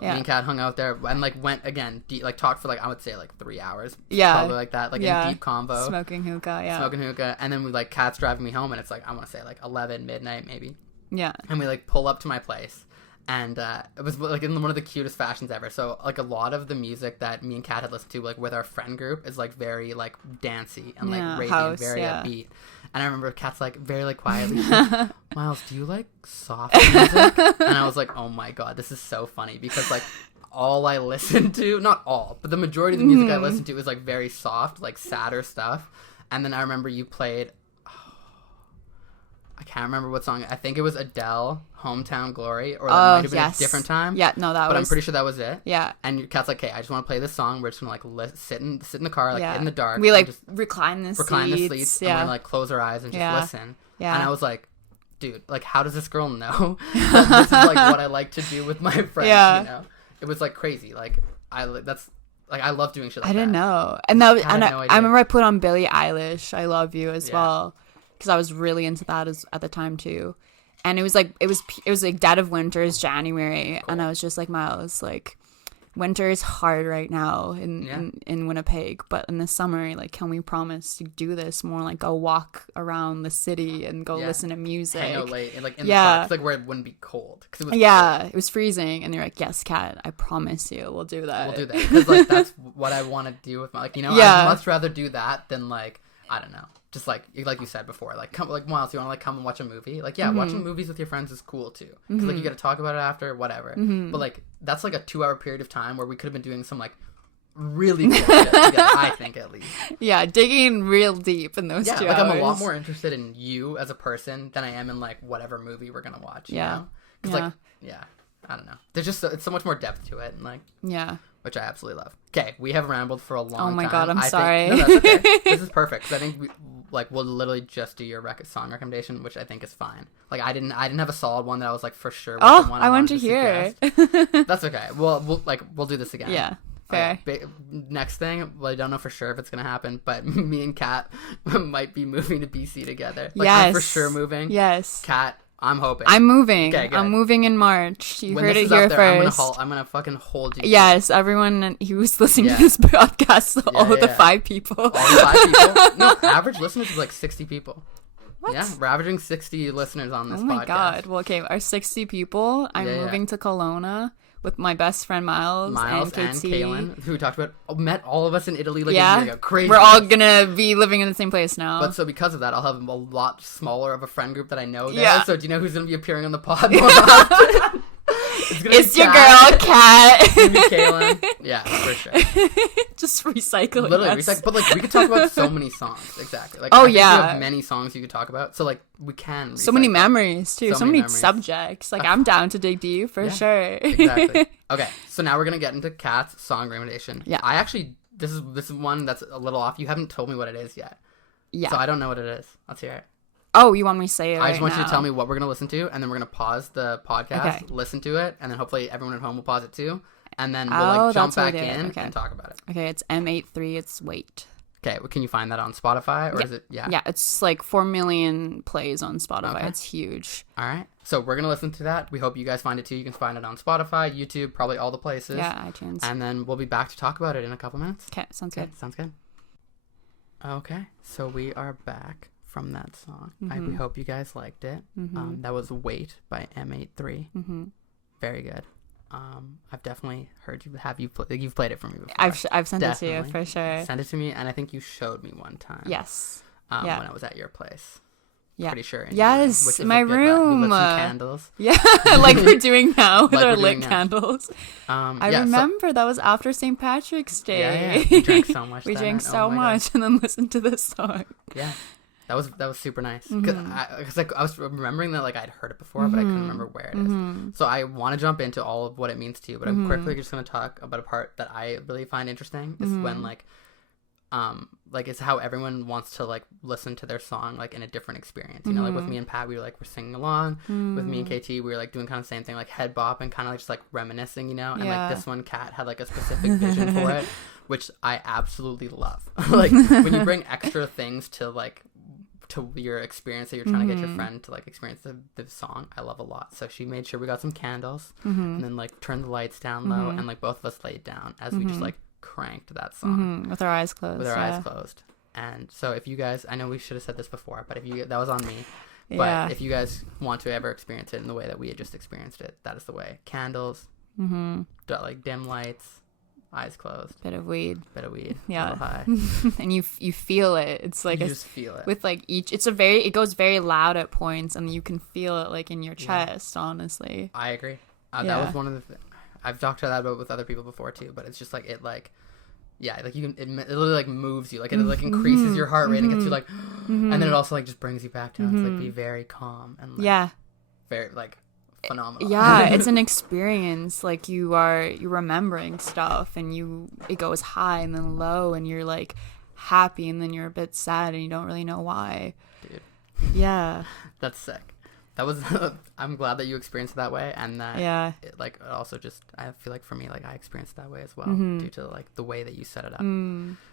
Yeah. Me and Kat hung out there and like went again, talked for like I would say like 3 hours. Yeah, probably like that, like in deep convo, smoking hookah. And then we like Kat's driving me home, and it's like I want to say like 11 midnight maybe. Yeah, and we like pull up to my place. And it was like in one of the cutest fashions ever. So like a lot of the music that me and Kat had listened to like with our friend group is like very like dancey and like ravey and very upbeat. And I remember Kat's like very like quietly, like, Miles, do you like soft music? And I was like, oh my god, this is so funny because like all I listened to, not all, but the majority of the music I listened to was like very soft, like sadder stuff. And then I remember you played. I can't remember what song. I think it was Adele, Hometown Glory, or that might have been a different time. Yeah, no, that but was. I'm pretty sure that was it. Yeah. And your cat's like, okay, I just want to play this song. We're just gonna like sit in the car, like in the dark. We like just recline the seats. and we're like close our eyes and just listen. Yeah. And I was like, dude, like, how does this girl know that this is like what I like to do with my friends? Yeah. You know, it was like crazy. Like I love doing shit like that. I didn't know, and that was, I had no idea. I remember I put on Billie Eilish, "I Love You" as well, because I was really into that at the time too. And it was like dead of winter, it's January, and I was just like, Miles, like, winter is hard right now in Winnipeg, but in the summer, like, can we promise to do this more, like go walk around the city and go listen to music, hang out late, and like in the park, like where it wouldn't be cold, because it was cold. It was freezing, and they're like, yes, Kat, I promise you, we'll do that, because like that's what I want to do with my, like, you know, I'd much rather do that than like, I don't know, just like you said before, like, come, like, Miles, you want to like come and watch a movie, like, watching movies with your friends is cool too, because like you got to talk about it after, whatever, but like that's like a 2-hour period of time where we could have been doing some like really cool shit together, I think, at least. Digging real deep in those 2 hours. Like, I'm a lot more interested in you as a person than I am in like whatever movie we're gonna watch. You know? Like, I don't know. There's just it's so much more depth to it, and like, which I absolutely love. Okay, we have rambled for a long time. Oh my god, I'm sorry. No, that's okay. This is perfect, because I think we'll literally just do your song recommendation, which I think is fine. Like, I didn't have a solid one that I was like for sure. Oh, I wanted to hear. That's okay. We'll do this again. Yeah. Fair. Next thing, well, I don't know for sure if it's gonna happen, but me and Kat might be moving to BC together. Like, I'm for sure moving. Yes. Kat, I'm hoping. I'm moving. Okay, I'm moving in March. You heard it here there, first. I'm gonna fucking hold you. Yes, everyone who's listening to this podcast, all the 5 people. All the 5 people. No, average listeners is like 60 people. What? Yeah, we're averaging 60 listeners on this podcast. Oh my god. Well, okay, our 60 people. I'm moving to Kelowna with my best friend Miles and Kaylin, who we talked about, met all of us in Italy like a year ago. Crazy. We're all gonna be living in the same place now. But so because of that, I'll have a lot smaller of a friend group that I know there. Yeah. So do you know who's gonna be appearing on the pod more often? It's your girl, Kat. It's gonna be Kaylin. Yeah, for sure. Just recycling. Literally recycle. But like, we could talk about so many songs. Exactly. Like, I think we have many songs you could talk about. So like, we can. Recycle. So many memories too. So many subjects. Like, I'm down to dig deep for sure. Exactly. Okay, so now we're gonna get into Kat's song recommendation. Yeah. I actually, this is one that's a little off. You haven't told me what it is yet. Yeah. So I don't know what it is. Let's hear it. Oh, you want me to say it? I just want you to tell me what we're going to listen to, and then we're going to pause the podcast, listen to it, and then hopefully everyone at home will pause it too, and then we'll like jump back in and talk about it. Okay, it's M83, it's Wait. Okay, well, can you find that on Spotify, or is it, Yeah, it's like 4 million plays on Spotify. Okay. It's huge. All right, so we're going to listen to that. We hope you guys find it too. You can find it on Spotify, YouTube, probably all the places. Yeah, iTunes. And then we'll be back to talk about it in a couple minutes. Okay, sounds good. Sounds good. Okay, so we are back from that song. We hope you guys liked it. That was Wait by M83. Very good. I've definitely heard you've played it for me before. I've sent it to you for sure. Sent it to me, and I think you showed me one time. Yes. When I was at your place. Yeah. Pretty sure. Yes, in my room. We lit some candles. Yeah, like we're doing now with our lit candles. I remember that was after St. Patrick's Day. Yeah. We drank so much. We drank so much and then listened to this song. Yeah. That was super nice, because like I was remembering that like I'd heard it before, but I couldn't remember where it is. So I want to jump into all of what it means to you, but I'm quickly just going to talk about a part that I really find interesting. Is when like it's how everyone wants to like listen to their song like in a different experience. You know, like with me and Pat, we were singing along. With me and KT, we were like doing kind of the same thing, like head bop and kind of like just like reminiscing. You know, and like this one, Kat had like a specific vision for it, which I absolutely love. Like when you bring extra things to like to your experience that you're trying to get your friend to like experience the song, I love a lot. So she made sure we got some candles and then like turned the lights down low and like both of us laid down as we just like cranked that song with our eyes closed. Eyes closed. And so if you guys, I know we should have said this before, but that was on me. But if you guys want to ever experience it in the way that we had just experienced it, that is the way. Candles, like dim lights, eyes closed, bit of weed, yeah, high. And you feel it. It's like you just feel it with like each. It goes very loud at points, and you can feel it like in your chest. Honestly, I agree. That was one of the I've talked to that about with other people before too, but it's just like it like yeah, like it literally like moves you, like it like increases your heart rate and gets you like, and then it also like just brings you back down. It's like be very calm and like, very like phenomenal. Yeah, it's an experience. Like you're remembering stuff, and it goes high and then low, and you're like happy and then you're a bit sad and you don't really know why. Dude. Yeah. That's sick. That was I'm glad that you experienced it that way, and that it, like, it also just, I feel like for me, like I experienced it that way as well, due to like the way that you set it up.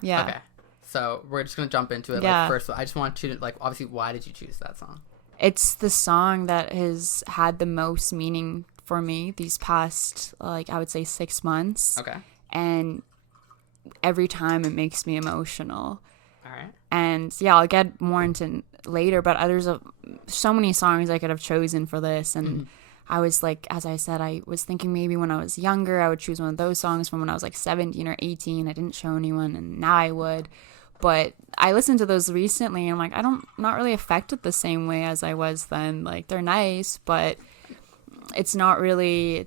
Yeah. Okay. So we're just gonna jump into it. Like first, I just want you to like, obviously, why did you choose that song? It's the song that has had the most meaning for me these past, like, I would say 6 months. Okay. And every time it makes me emotional. All right. And yeah, I'll get more into later, but there's so many songs I could have chosen for this. And I was like, as I said, I was thinking maybe when I was younger, I would choose one of those songs from when I was like 17 or 18. I didn't show anyone, and now I would. But I listened to those recently, and I'm like, not really affected the same way as I was then. Like, they're nice, but it's not really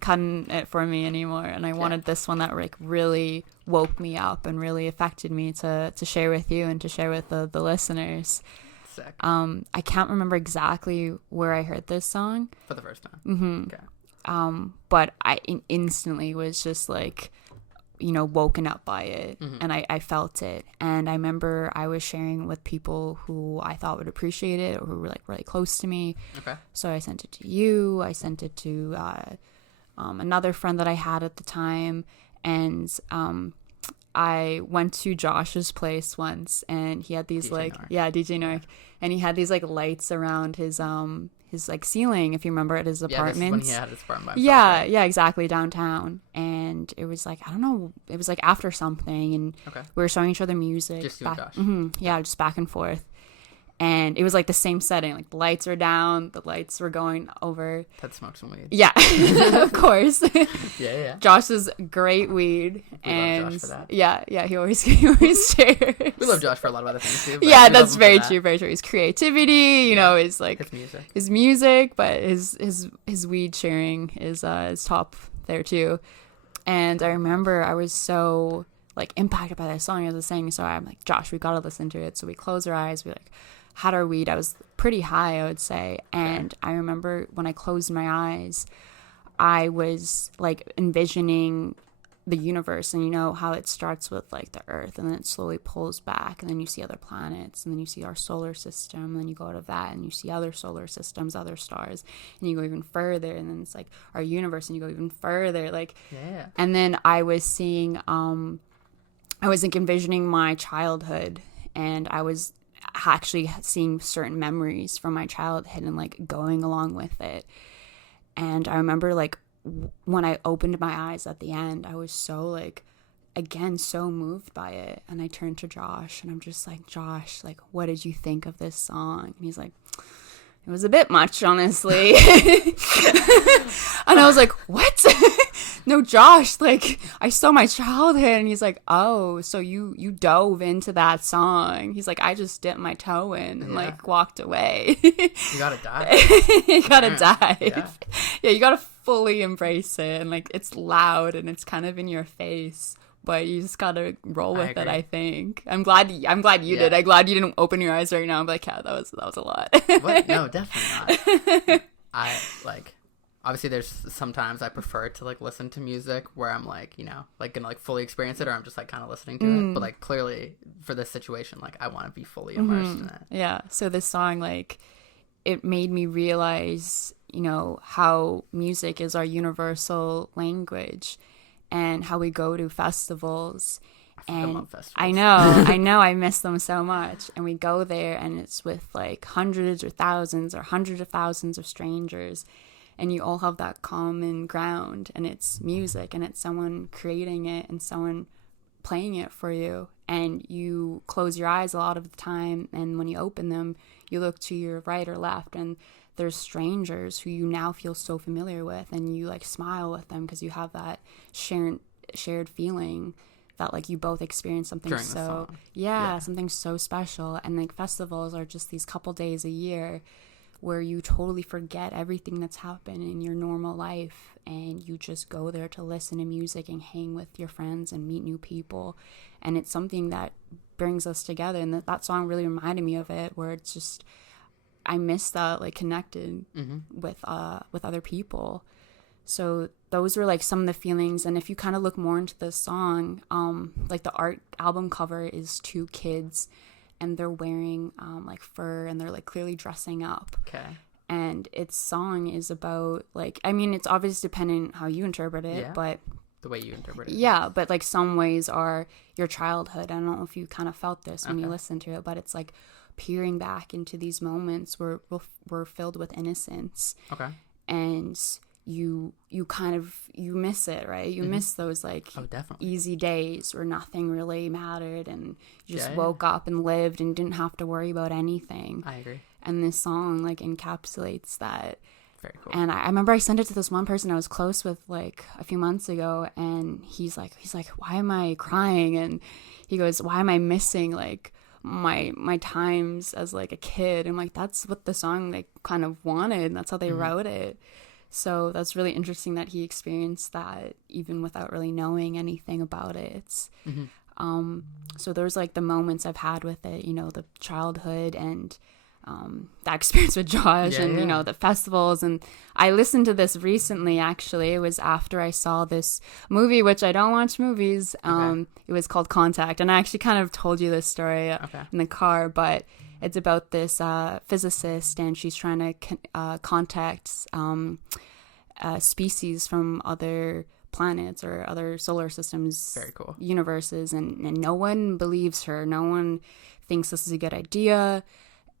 cutting it for me anymore. And I wanted this one that like really woke me up and really affected me to share with you and to share with the listeners. Sick. I can't remember exactly where I heard this song For the first time. Okay. But I instantly was just like, woken up by it, and I felt it. And I remember I was sharing with people who I thought would appreciate it or who were like really close to me. Okay. So I sent it to you. I sent it to another friend that I had at the time, and I went to Josh's place once, and he had these DJ DJ Narc, and he had these like lights around his like ceiling, if you remember, at his apartment. Yeah, this is when he had his apartment by himself, yeah, right? yeah, exactly, downtown. And it was like, I don't know, it was like after something, and we were showing each other music. Just you and Josh. Yeah, just back and forth. And it was like the same setting, like the lights were down, the lights were going over. Ted smoked some weed. Yeah, of course. Yeah. Josh's great weed. We love Josh for that. Yeah, he always shares. We love Josh for a lot of other things too. Yeah, that's very true, very true. His creativity, you know, is like his music, but his weed sharing is top there too. And I remember I was so like impacted by that song. I was saying, so I'm like, Josh, we gotta listen to it. So we closed our eyes, we like had our weed. I was pretty high, I would say. And I remember when I closed my eyes, I was like envisioning the universe, and you know how it starts with like the earth, and then it slowly pulls back, and then you see other planets, and then you see our solar system, and then you go out of that and you see other solar systems, other stars, and you go even further, and then it's like our universe, and you go even further, like and then I was seeing I was like envisioning my childhood, and I was actually seeing certain memories from my childhood and like going along with it. And I remember like when I opened my eyes at the end, I was so like, again, so moved by it. And I turned to Josh, and I'm just like, Josh, like, what did you think of this song? And he's like, it was a bit much, honestly. And I was like, what? No, Josh, like, I saw my childhood. And he's like, oh, so you dove into that song. He's like, I just dipped my toe in and like walked away. You gotta dive. You gotta dive. Yeah, you gotta fully embrace it. And like, it's loud and it's kind of in your face, but you just gotta roll with it, I think. I'm glad you did. I'm glad you didn't open your eyes right now and be like, yeah, that was a lot. What? No, definitely not. I like, obviously there's sometimes I prefer to like listen to music where I'm like, you know, like gonna like fully experience it, or I'm just like kind of listening to it. But like clearly for this situation, like I want to be fully immersed in it. Yeah. So this song, like, it made me realize, you know, how music is our universal language, and how we go to festivals. And love festivals. I know, I miss them so much. And we go there, and it's with like hundreds or thousands or hundreds of thousands of strangers, and you all have that common ground, and it's music, and it's someone creating it and someone playing it for you. And you close your eyes a lot of the time, and when you open them, you look to your right or left, and there's strangers who you now feel so familiar with, and you like smile with them because you have that shared feeling that like you both experience something during something so special. And like festivals are just these couple days a year where you totally forget everything that's happened in your normal life and you just go there to listen to music and hang with your friends and meet new people. And it's something that brings us together, and that song really reminded me of it, where it's just, I miss that, like, connected with other people. So those were like some of the feelings. And if you kind of look more into the song, like the art album cover is two kids and they're wearing like fur and they're like clearly dressing up. Okay. And its song is about, like, I mean, it's obviously dependent how you interpret it, but the way you interpret it. Yeah, but like some ways are your childhood. I don't know if you kind of felt this when you listened to it, but it's like peering back into these moments where we're filled with innocence. Okay. And you kind of, you miss it, right? You miss those like easy days where nothing really mattered and you just woke up and lived and didn't have to worry about anything. I agree. And this song like encapsulates that. Very cool. And I remember I sent it to this one person I was close with like a few months ago, and he's like, why am I crying? And he goes, why am I missing like my times as like a kid? And like, that's what the song like kind of wanted, and that's how they wrote it. So that's really interesting that he experienced that even without really knowing anything about it. So there's like the moments I've had with it, you know, the childhood and that experience with Josh and, you know, the festivals. And I listened to this recently, actually. It was after I saw this movie, which I don't watch movies. It was called Contact. And I actually kind of told you this story in the car, but it's about this physicist, and she's trying to contact species from other planets or other solar systems. Very cool. Universes, and no one believes her. No one thinks this is a good idea.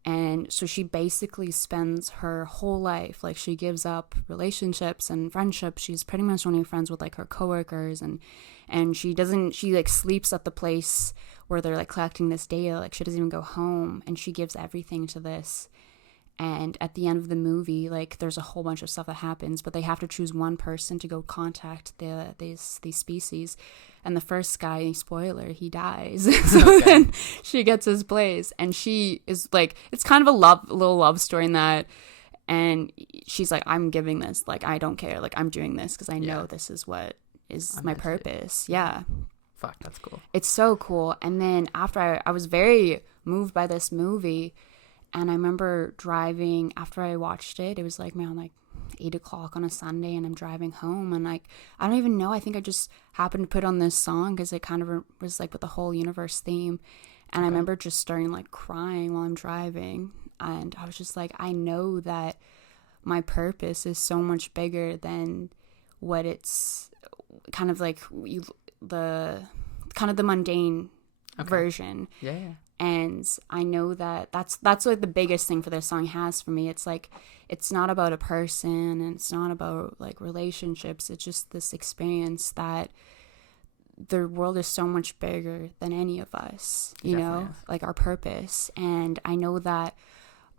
And so she basically spends her whole life, like, she gives up relationships and friendships. She's pretty much only friends with like her coworkers, and she like sleeps at the place where they're like collecting this data. Like, she doesn't even go home, and she gives everything to this. And at the end of the movie, like, there's a whole bunch of stuff that happens, but they have to choose one person to go contact these species. And the first guy, spoiler, he dies. So then she gets his place, and she is like, it's kind of a little love story in that. And she's like, I'm giving this, like, I don't care, like, I'm doing this because I know this is what is my purpose. Yeah. Fuck, that's cool. It's so cool. And then after I was very moved by this movie. And I remember driving, after I watched it, it was like around like 8 o'clock on a Sunday, and I'm driving home, and like, I don't even know, I think I just happened to put on this song because it kind of was like with the whole universe theme. And I remember just starting like crying while I'm driving. And I was just like, I know that my purpose is so much bigger than what it's kind of like the mundane version. Yeah. And I know that that's like the biggest thing for this song has for me. It's like, it's not about a person, and it's not about like relationships. It's just this experience that the world is so much bigger than any of us, you know, like our purpose. And I know that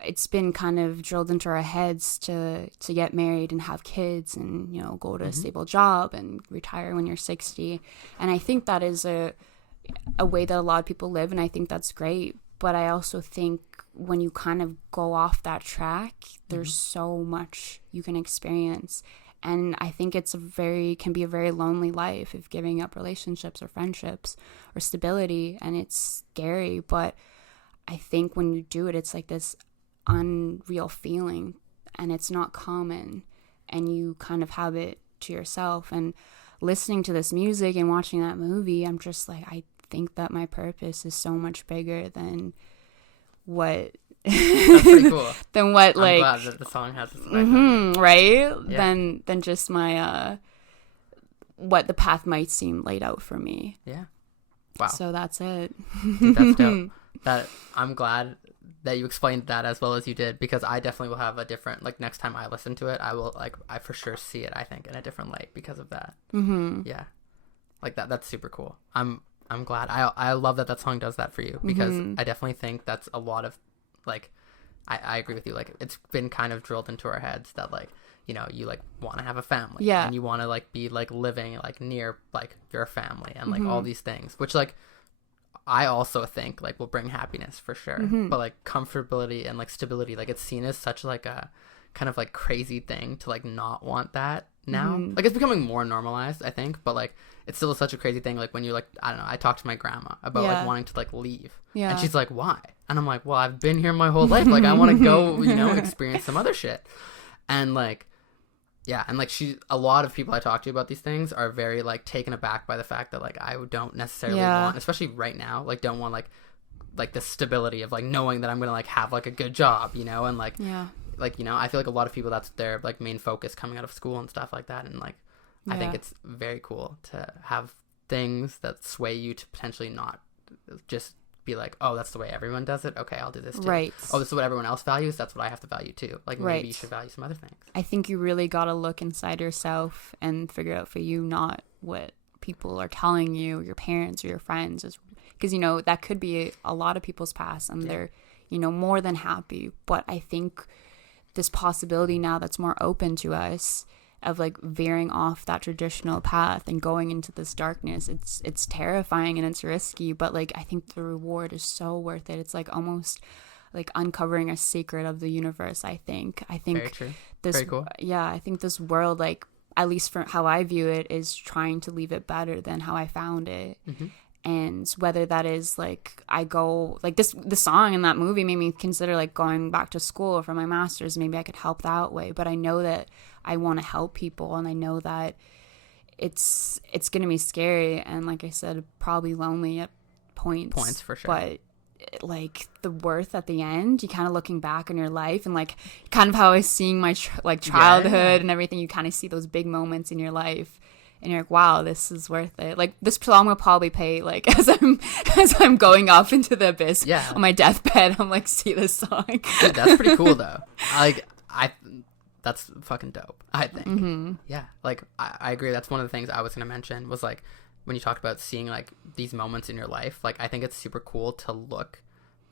it's been kind of drilled into our heads to get married and have kids and, you know, go to a stable job and retire when you're 60. And I think that is a way that a lot of people live, and I think that's great. But I also think when you kind of go off that track, there's so much you can experience. And I think can be a very lonely life if giving up relationships or friendships or stability, and it's scary. But I think when you do it, it's like this unreal feeling, and it's not common, and you kind of have it to yourself. And listening to this music and watching that movie, I'm just like, I think that my purpose is so much bigger than what that's pretty cool. Than what, like, I'm glad that the song has its right? Yeah. Than just my what the path might seem laid out for me. Yeah. Wow. So that's it. Dude, that's dope. That I'm glad that you explained that as well as you did, because I definitely will have a different, like, next time I listen to it, I will, like, I for sure see it, I think, in a different light because of that. Yeah. Like, that's super cool. I'm glad. I love that song does that for you, because I definitely think that's a lot of, like, I agree with you. Like, it's been kind of drilled into our heads that, like, you know, you, like, want to have a family. Yeah. And you want to, like, be, like, living, like, near, like, your family and, like, all these things. Which, like, I also think like will bring happiness for sure. But like comfortability and like stability, like it's seen as such like a kind of like crazy thing to like not want that now. Like it's becoming more normalized, I think, but like it's still such a crazy thing. Like when you're like, I don't know, I talked to my grandma about like wanting to like leave, and she's like, why? And I'm like, well, I've been here my whole life, like I want to go, you know, experience some other shit. And like, yeah, and like a lot of people I talk to about these things are very like taken aback by the fact that like I don't necessarily want, especially right now, like don't want like the stability of like knowing that I'm gonna like have like a good job, you know, and like like, you know, I feel like a lot of people, that's their like main focus coming out of school and stuff like that. And like, I think it's very cool to have things that sway you to potentially not just be like, oh, that's the way everyone does it. Okay, I'll do this too. Right. Oh, this is what everyone else values. That's what I have to value too. Like maybe you should value some other things. I think you really got to look inside yourself and figure out for you, not what people are telling you, your parents or your friends, because, you know, that could be a lot of people's past and they're, you know, more than happy. But I think this possibility now that's more open to us of like veering off that traditional path and going into this darkness, it's terrifying and it's risky, but like I think the reward is so worth it. It's like almost like uncovering a secret of the universe. I think very true. This very cool. I think this world, like at least from how I view it, is trying to leave it better than how I found it. And whether that is like I go like the song in that movie made me consider like going back to school for my master's. Maybe I could help that way, but I know that I want to help people, and I know that it's gonna be scary and, like I said, probably lonely at points for sure. But like the worth at the end, you kind of looking back on your life and like kind of how I was seeing my childhood and everything. You kind of see those big moments in your life. And you're like, wow, this is worth it. Like this song will probably play like as I'm going off into the abyss on my deathbed. I'm like, see this song. Dude, that's pretty cool though. That's fucking dope, I think. Yeah, like I agree. That's one of the things I was gonna mention was like when you talked about seeing like these moments in your life. Like I think it's super cool to look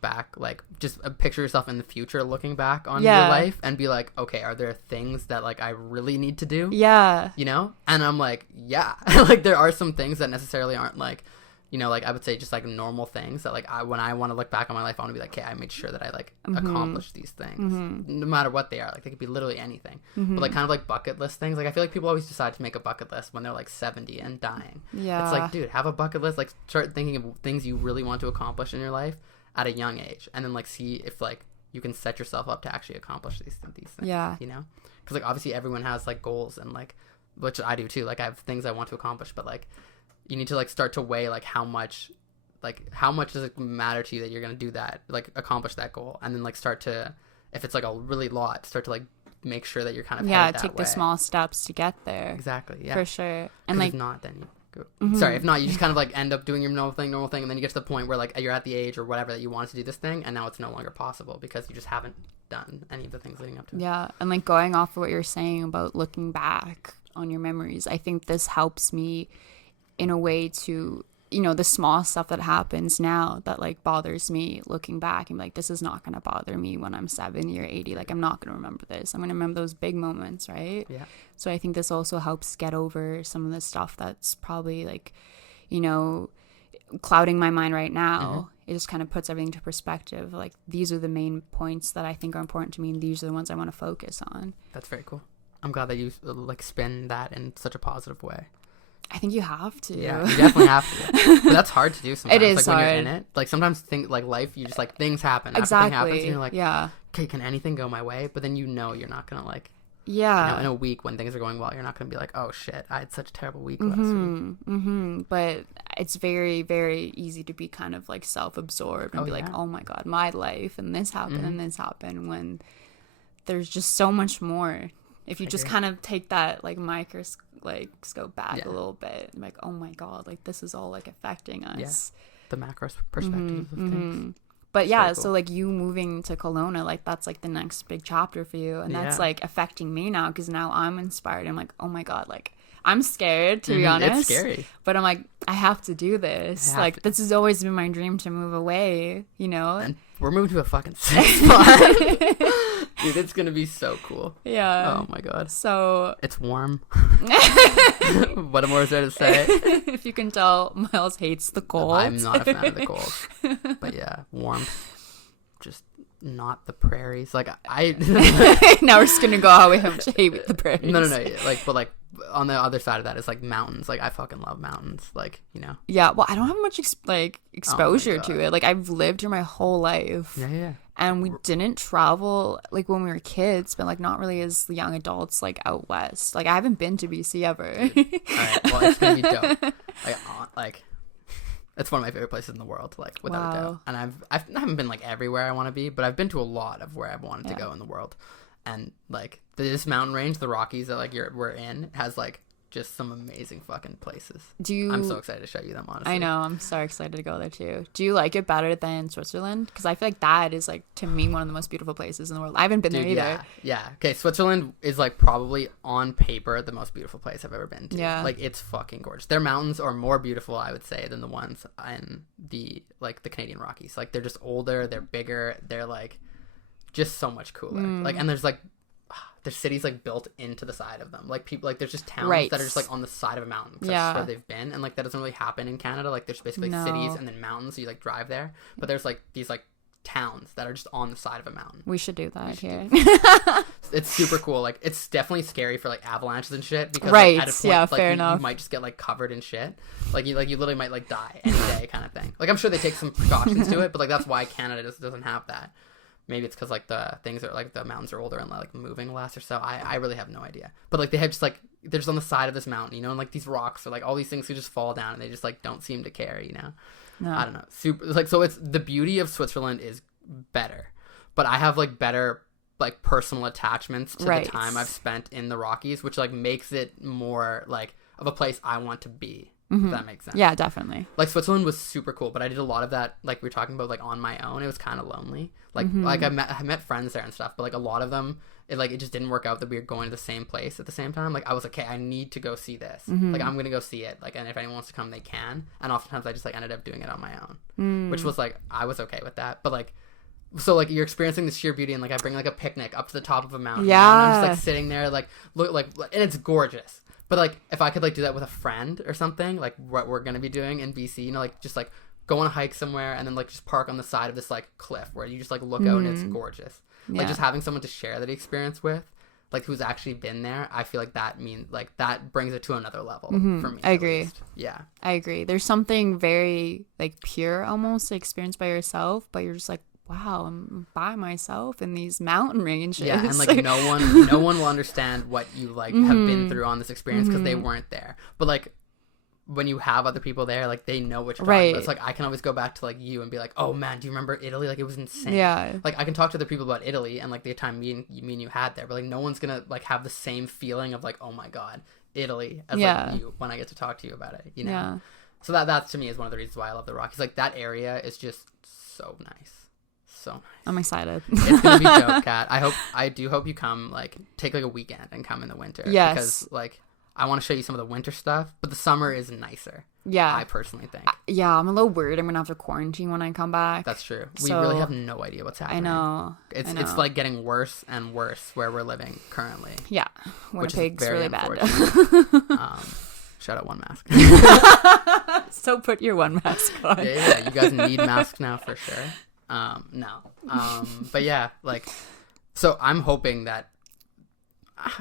back, like just picture yourself in the future looking back on your life and be like, okay, are there things that like I really need to do, you know? And I'm like, yeah. Like there are some things that necessarily aren't like, you know, like I would say just like normal things that like when I want to look back on my life, I want to be like, okay, I made sure that I like accomplished these things, no matter what they are. Like they could be literally anything, but like kind of like bucket list things. Like I feel like people always decide to make a bucket list when they're like 70 and dying. It's like, dude, have a bucket list, like start thinking of things you really want to accomplish in your life at a young age, and then like see if like you can set yourself up to actually accomplish these things, you know, because like obviously everyone has like goals, and like, which I do too, like I have things I want to accomplish, but like you need to like start to weigh like how much does it matter to you that you're gonna do that, like accomplish that goal, and then like start to, if it's like a really lot, start to like make sure that you're kind of headed that take way. The small steps to get there. Exactly, for sure. And like if not, then you sorry, if not, you just kind of like end up doing your normal thing, and then you get to the point where like you're at the age or whatever that you wanted to do this thing, and now it's no longer possible because you just haven't done any of the things leading up to it. Yeah, and like going off of what you're saying about looking back on your memories, I think this helps me in a way to, you know, the small stuff that happens now that like bothers me, looking back and like, this is not going to bother me when I'm 70 or 80. Like I'm not going to remember this. I'm going to remember those big moments, right? Yeah. So I think this also helps get over some of the stuff that's probably like, you know, clouding my mind right now. It just kind of puts everything to perspective. Like these are the main points that I think are important to me, and these are the ones I want to focus on. That's very cool. I'm glad that you like spin that in such a positive way. I think you have to. Yeah, you definitely have to. But that's hard to do sometimes. It is like hard. When you're in it. Like sometimes like life, you just like things happen. Exactly. Everything happens and you're like, okay, can anything go my way? But then you know you're not gonna like, you know, in a week when things are going well, you're not gonna be like, oh shit, I had such a terrible week last week. But it's very, very easy to be kind of like self-absorbed and be like, oh my god, my life and this happened and this happened, when there's just so much more. If you just kind of take that like microscope back a little bit, like, oh my god, like this is all like affecting us. The macro perspective of things. But yeah, cool. So like you moving to Kelowna, like that's like the next big chapter for you, and that's like affecting me now, because now I'm inspired. I'm like, oh my god, like I'm scared, to be honest. It's scary. But I'm like, I have to do this. Like this has always been my dream to move away, you know. And we're moving to a fucking sick spot. Dude, it's gonna be so cool. Yeah. Oh my god. So It's warm. What more is there to say? if you can tell, Miles hates the cold. I'm not a fan of the cold. But yeah, warm. Just not the prairies. Like I Now we're just gonna go how we have to hate the prairies. No. Like, but like on the other side of that is like mountains. Like I fucking love mountains. Like, you know. Yeah, well, I don't have much exposure God. to it. Like I've lived here my whole life. Yeah. And we didn't travel like when we were kids, but like not really as young adults like out west. Like I haven't been to BC ever. All right. Well, it's gonna be dope. Like it's one of my favorite places in the world. Like without a doubt. And I haven't been like everywhere I want to be, but I've been to a lot of where I've wanted to go in the world. And like this mountain range, the Rockies that like we're in, has like just some amazing fucking places. I'm so excited to show you them, honestly. I know, I'm so excited to go there too. Do you like it better than Switzerland? Because I feel like that is like, to me, one of the most beautiful places in the world. I haven't been there either. Yeah. Okay, Switzerland is like probably on paper the most beautiful place I've ever been to. Yeah. Like it's fucking gorgeous. Their mountains are more beautiful, I would say, than the ones in the Canadian Rockies. Like they're just older, they're bigger, they're like just so much cooler. Like, and there's cities like built into the side of them. Like people, like there's just towns that are just like on the side of a mountain. That's where they've been, and like that doesn't really happen in Canada. Like there's basically cities and then mountains. So you like drive there, but there's like these like towns that are just on the side of a mountain. We should do that here. It's super cool. Like it's definitely scary for like avalanches and shit because right. Like, at a point, like, fair enough. You might just get like covered in shit. Like you literally might like die any day kind of thing. Like I'm sure they take some precautions to it, but like that's why Canada doesn't have that. Maybe it's because like the things are like the mountains are older and like moving less or so. I really have no idea. But like they have just like they're just on the side of this mountain, you know, and like these rocks are like all these things could just fall down and they just like don't seem to care, you know. No. I don't know. Super like so it's the beauty of Switzerland is better, but I have like better like personal attachments to the time I've spent in the Rockies, which like makes it more like of a place I want to be. If that makes sense. Yeah, definitely. Like Switzerland was super cool, but I did a lot of that like we were talking about like on my own. It was kind of lonely. Like I met friends there and stuff, but like a lot of them it just didn't work out that we were going to the same place at the same time. Like I was like, okay, I need to go see this. Like I'm gonna go see it. Like, and if anyone wants to come, they can. And oftentimes I just like ended up doing it on my own, which was like I was okay with that. But like. So like you're experiencing the sheer beauty and like I bring like a picnic up to the top of a mountain. Yeah. You know, and I'm just like sitting there like look like and it's gorgeous. But like if I could like do that with a friend or something, like what we're gonna be doing in BC, you know, like just like go on a hike somewhere and then like just park on the side of this like cliff where you just like look out and it's gorgeous. Yeah. Like just having someone to share that experience with, like who's actually been there, I feel like that brings it to another level for me. I agree. Least. Yeah. I agree. There's something very like pure almost experienced by yourself, but you're just like, wow, I'm by myself in these mountain ranges. Yeah, and like no one will understand what you like have been through on this experience because they weren't there. But like when you have other people there, like they know what you're talking about. It's like I can always go back to like you and be like, oh man, do you remember Italy? Like it was insane. Yeah. Like I can talk to other people about Italy and like the time me and you had there, but like no one's gonna like have the same feeling of like, oh my god, Italy as like you when I get to talk to you about it. You know. Yeah. So that to me is one of the reasons why I love the Rockies. Like that area is just so nice. So nice. I'm excited. It's gonna be dope, Kat. I do hope you come, like, take like a weekend and come in the winter. Yes. Because like I want to show you some of the winter stuff, but the summer is nicer. Yeah. I personally think. Yeah, I'm a little worried I'm gonna have to quarantine when I come back. That's true. We So- really have no idea what's happening. I know. It's like getting worse and worse where we're living currently. Yeah. Which is Winnipeg's very really bad. Shout out One Mask. So put your one mask on. Yeah, you guys need masks now for sure. No. But yeah, like, so I'm hoping that,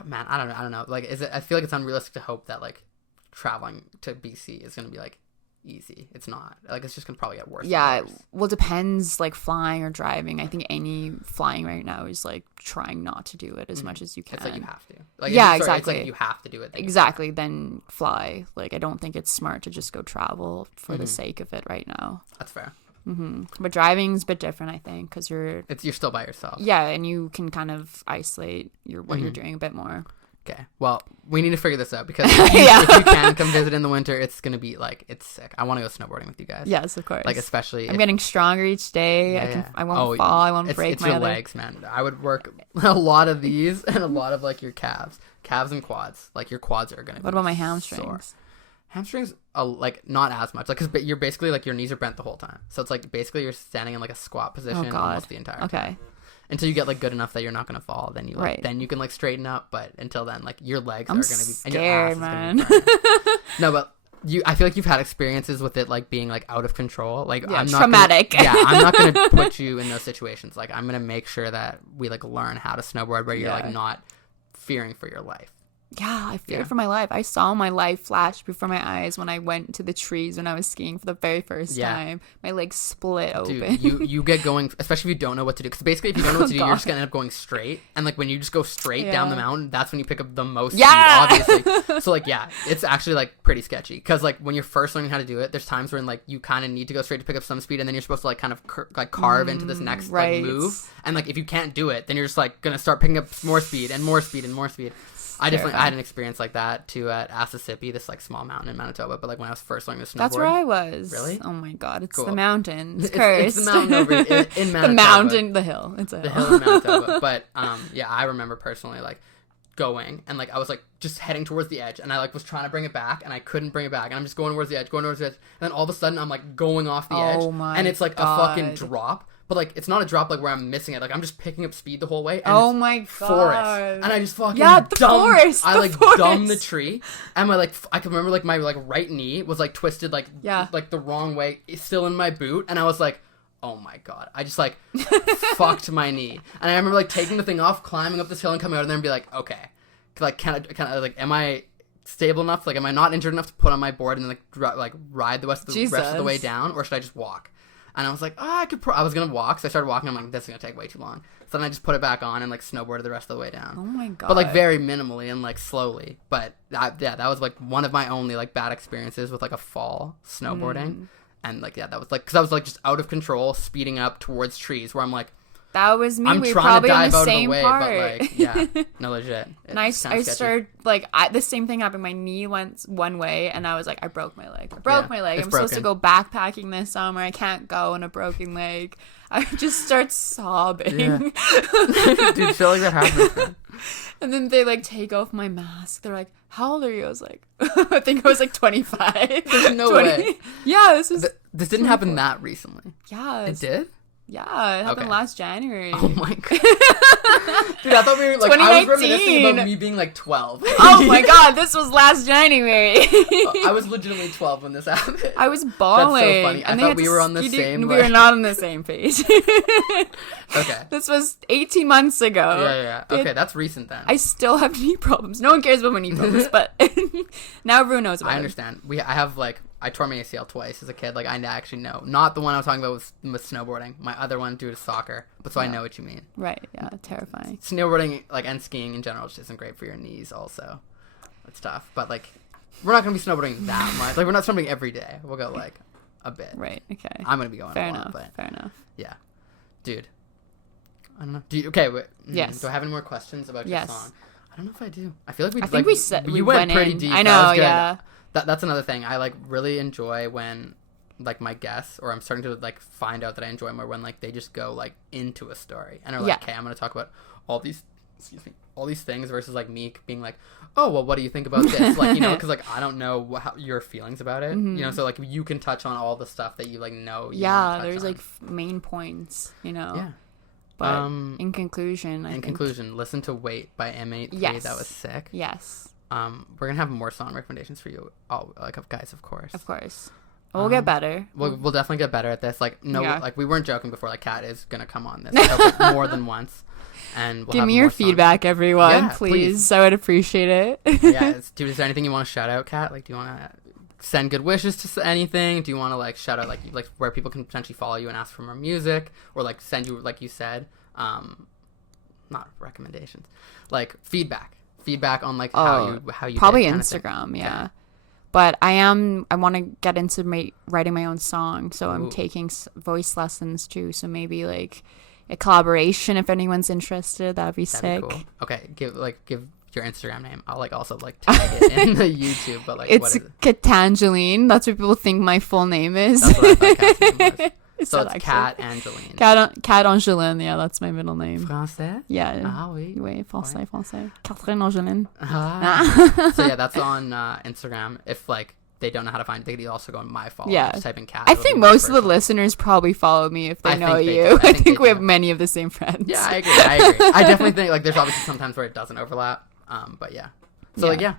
man, I don't know. Like, I feel like it's unrealistic to hope that like traveling to BC is going to be like easy. It's not. Like, it's just going to probably get worse. Yeah, and worse. well, depends, like flying or driving. I think any flying right now is like trying not to do it as much as you can. It's like you have to. Like, Yeah, it's exactly. like you have to do it. Exactly, then fly. Like, I don't think it's smart to just go travel for the sake of it right now. That's fair. But driving's a bit different, I think, because you're Still by yourself. yeah, and you can kind of isolate what you're doing a bit more. Okay. Well, we need to figure this out because if you can come visit in the winter, it's gonna be like it's sick. I want to go snowboarding with you guys. Yes, of course. Like especially. I'm getting stronger each day. I won't fall. I won't break it's my your other legs, man. I would work a lot of these and a lot of like your calves and quads. Like your quads are gonna. What about my hamstrings? Sore. Hamstrings, like not as much. Like because you're basically like your knees are bent the whole time, so it's like basically you're standing in like a squat position Oh God. almost the entire time. Okay. until you get like good enough that you're not gonna fall. Then you like, Right. then you can like straighten up. But until then, like your legs I'm are gonna be and your scared, ass man. is gonna be burning. No, but I feel like you've had experiences with it like being like out of control. Like Yeah, I'm not traumatic. I'm not gonna put you in those situations. Like I'm gonna make sure that we like learn how to snowboard where you're Yeah. like not fearing for your life. Yeah, I feared Yeah. for my life. I saw my life flash before my eyes when I went to the trees when I was skiing for the very first Yeah. time. My legs split open. Dude, you get going, especially if you don't know what to do. Because basically, if you don't know what to do, God. you're just gonna end up going straight. And like when you just go straight down the Yeah. mountain, that's when you pick up the most Yeah. speed, obviously. So like, yeah, it's actually like pretty sketchy. Because like when you're first learning how to do it, there's times when like you kind of need to go straight to pick up some speed, and then you're supposed to like kind of carve into this next right. like move. And like if you can't do it, then you're just like gonna start picking up more speed and more speed and more speed. I had an experience like that too at Assisipi, this like small mountain in Manitoba. But like when I was first learning to snowboard, That's where I was. Really? Oh my god, it's Cool. the mountain. It's It's cursed. the mountain over in Manitoba. The mountain, the hill. It's a The hill. hill in Manitoba. But yeah, I remember personally like going and like I was like just heading towards the edge and I like was trying to bring it back and I couldn't bring it back and I'm just going towards the edge, and then all of a sudden I'm like going off the edge my and it's like God. a fucking drop. But like it's not a drop like where I'm missing it. Like I'm just picking up speed the whole way. And Oh it's my god. forest, and I just fucking Yeah, the forest, I the like forest. dumbed the tree, and my like I can remember like my like right knee was like twisted like Yeah. like the wrong way, still in my boot, and I was like, oh my god, I just like fucked my knee, and I remember like taking the thing off, climbing up this hill, and coming out, and then be like, okay, like can I like am I stable enough? Like am I not injured enough to put on my board and like ride the rest of the way down, or should I just walk? And I was like, I could. I was gonna walk, so I started walking. I'm like, this is gonna take way too long. So then I just put it back on and like snowboarded the rest of the way down. Oh my god. But like very minimally and like slowly. But that was like one of my only like bad experiences with like a fall snowboarding. And like yeah, that was like because I was like just out of control, speeding up towards trees where I'm like, That was me. I'm We were trying to probably on dive the out of the same way, part. but like yeah, no legit. And I It's kinda sketchy. started like the same thing happened. My knee went one way, and I was like, I broke my leg. Yeah, I'm it's supposed to go backpacking this summer. I can't go on a broken leg. I just start sobbing, Yeah. Dude, feel like that happens. Man. and then they like take off my mask. They're like, "How old are you?" I was like, "I think I was like 25." There's no way. Yeah, this was. This didn't happen that recently. Yeah, It did? Yeah, it happened Okay. last January. Oh my god. Dude, I thought we were like I was reminiscing 2019. about me being like 12. Oh my god, this was last January. I was legitimately 12 when this happened. I was bawling. That's so funny. I and they thought had we to were on the ski- same, We were like- not on the same page. Okay. This was 18 months ago. Yeah. Okay, that's recent then. I still have knee problems. No one cares about my knee problems, but now everyone knows about I it. understand. I have like I tore my ACL twice as a kid. Like I actually know, not the one I was talking about with snowboarding. My other one due to soccer. But so I know what you mean. Right, yeah, terrifying. Snowboarding like and skiing in general just isn't great for your knees. Also, it's tough. But like, we're not gonna be snowboarding that much. Like we're not snowboarding every day. We'll go like a bit. Right, okay. I'm gonna be going Fair a lot, enough, but fair enough. yeah, dude. I don't know. Do you okay? Wait, Yes. Do I have any more questions about your Yes. song? I don't know if I do. I feel like we. I think we said you we went pretty in. deep. I That know, was good. yeah. That's another thing. I like really enjoy when like my guests, or I'm starting to like find out that I enjoy more when like they just go like into a story and are like, Yeah. okay, I'm gonna talk about all these, all these things versus like me being like, oh well, what do you think about this? Like, you know, because like I don't know how your feelings about it, you know, so like you can touch on all the stuff that you like know. You wanna Yeah, touch there's on. like main points, you know. yeah. But in conclusion, I In think conclusion, listen to "Wait" by M83. Yes. That was sick. yes, We're gonna have more song recommendations for you, all like of guys, of course. of course. We'll get better. We'll definitely get better at this. Like no, Yeah. like we weren't joking before. Like Kat is gonna come on this I hope, like, more than once, and we'll Give have me your more songs. feedback, everyone, Yeah, please. I would appreciate it. Yeah, dude. Is there anything you want to shout out, Kat? Like, do you want to send good wishes to anything? Do you want to like shout out like where people can potentially follow you and ask for more music, or like send you like you said, not recommendations, like feedback on like how you probably did kind of thing? Instagram, yeah. But I want to get into writing my own song, so I'm Ooh. taking voice lessons too. So maybe like a collaboration if anyone's interested. That'd be That'd sick. be cool. Okay, give your Instagram name. I'll like also like tag it in the YouTube, but like what It's is it? Katangeline. That's what people think my full name is. That's what I thought Kat's name was. It's So not it's actually. Kat Angeline. Kat Angeline. Yeah, that's my middle name. Français? Yeah. Ah oui. Oui, français. Catherine Angeline. Ah. So yeah, that's on Instagram. If like they don't know how to find it, they could also go on my follow. Yeah. Just type in Kat. I it'll think be my most of the first one. listeners probably follow me if they I know think they you. do. I I think think they we do. have many of the same friends. Yeah, I agree. I definitely think like there's obviously sometimes where it doesn't overlap. But yeah. So like yeah.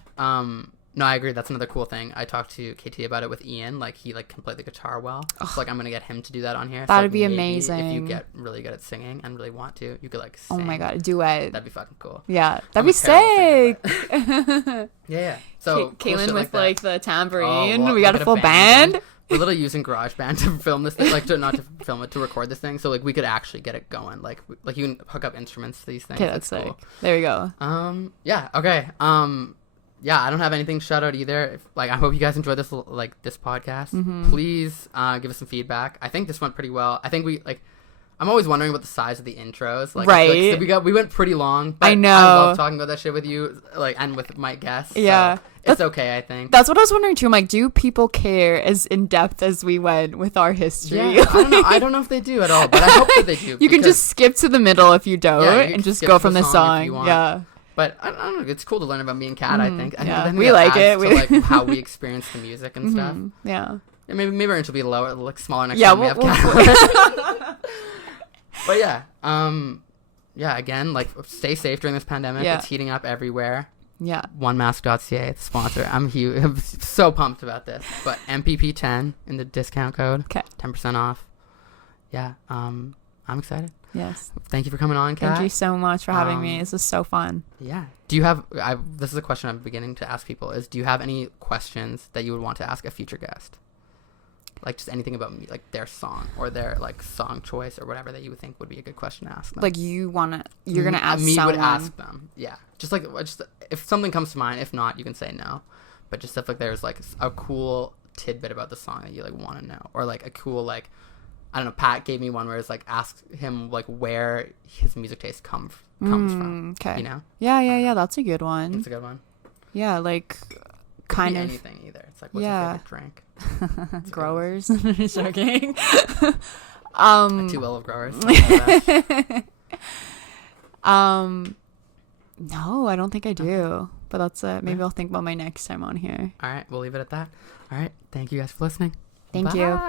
No, I agree. That's another cool thing. I talked to KT about it with Ian. Like he like can play the guitar well. So like I'm gonna get him to do that on here. That'd so, be like, maybe amazing. If you get really good at singing and really want to, you could like sing. Oh my god, duet. That'd be fucking cool. Yeah, I'm that'd be a terrible sick. singer, Yeah. So cool Kaylin shit with that. like the tambourine. Oh, well, we got a full band. We're literally using GarageBand to film this thing, like not to film it, to record this thing. So like we could actually get it going. Like you can hook up instruments to these things. Okay, that's sick. cool. There we go. Yeah. Okay. Yeah, I don't have anything to shout out either. Like, I hope you guys enjoyed this podcast. Please give us some feedback. I think this went pretty well. I think I'm always wondering about the size of the intros. Like, right. I feel like we went pretty long. But I know. I love talking about that shit with you, like, and with my guests. Yeah. So it's okay, I think. That's what I was wondering too. I'm like, do people care as in depth as we went with our history? Yeah, I don't know. I don't know if they do at all, but I hope that they do. You can just skip to the middle if you don't, Yeah, you and can just skip go to from the the song if you song. want. Yeah. But I don't know. It's cool to learn about me and Kat. I think. I yeah. think We that like adds it. to, like how we experience the music and stuff. Yeah. Yeah, maybe our range will be lower, like smaller next Yeah. time we have Kat. But yeah, yeah. Again, like stay safe during this pandemic. Yeah. It's heating up everywhere. Yeah. OneMask.ca, it's the sponsor. I'm huge. I'm so pumped about this. But MPP10 in the discount code. Okay. 10% off. Yeah. I'm excited. Yes. Thank you for coming on, Kat. Thank you so much for having me. This was so fun. Yeah. Do you have? This is a question I'm beginning to ask people. Do you have any questions that you would want to ask a future guest? Like just anything about me, like their song or their like song choice or whatever that you would think would be a good question to ask them. Like you're gonna ask me someone. would ask them. Yeah. Just if something comes to mind. If not, you can say no. But just if like there's like a cool tidbit about the song that you like want to know, or like a cool like, I don't know. Pat gave me one where it's like ask him like where his music taste comes from. Okay. You know. Yeah. That's a good one. That's a good one. Yeah, like Could kind be of anything either. It's like what's your favorite drink? growers. Joking. 2 olive growers. No, I don't think I do. But that's it. Maybe I'll think about my next time on here. All right, we'll leave it at that. All right, thank you guys for listening. Thank Bye. you.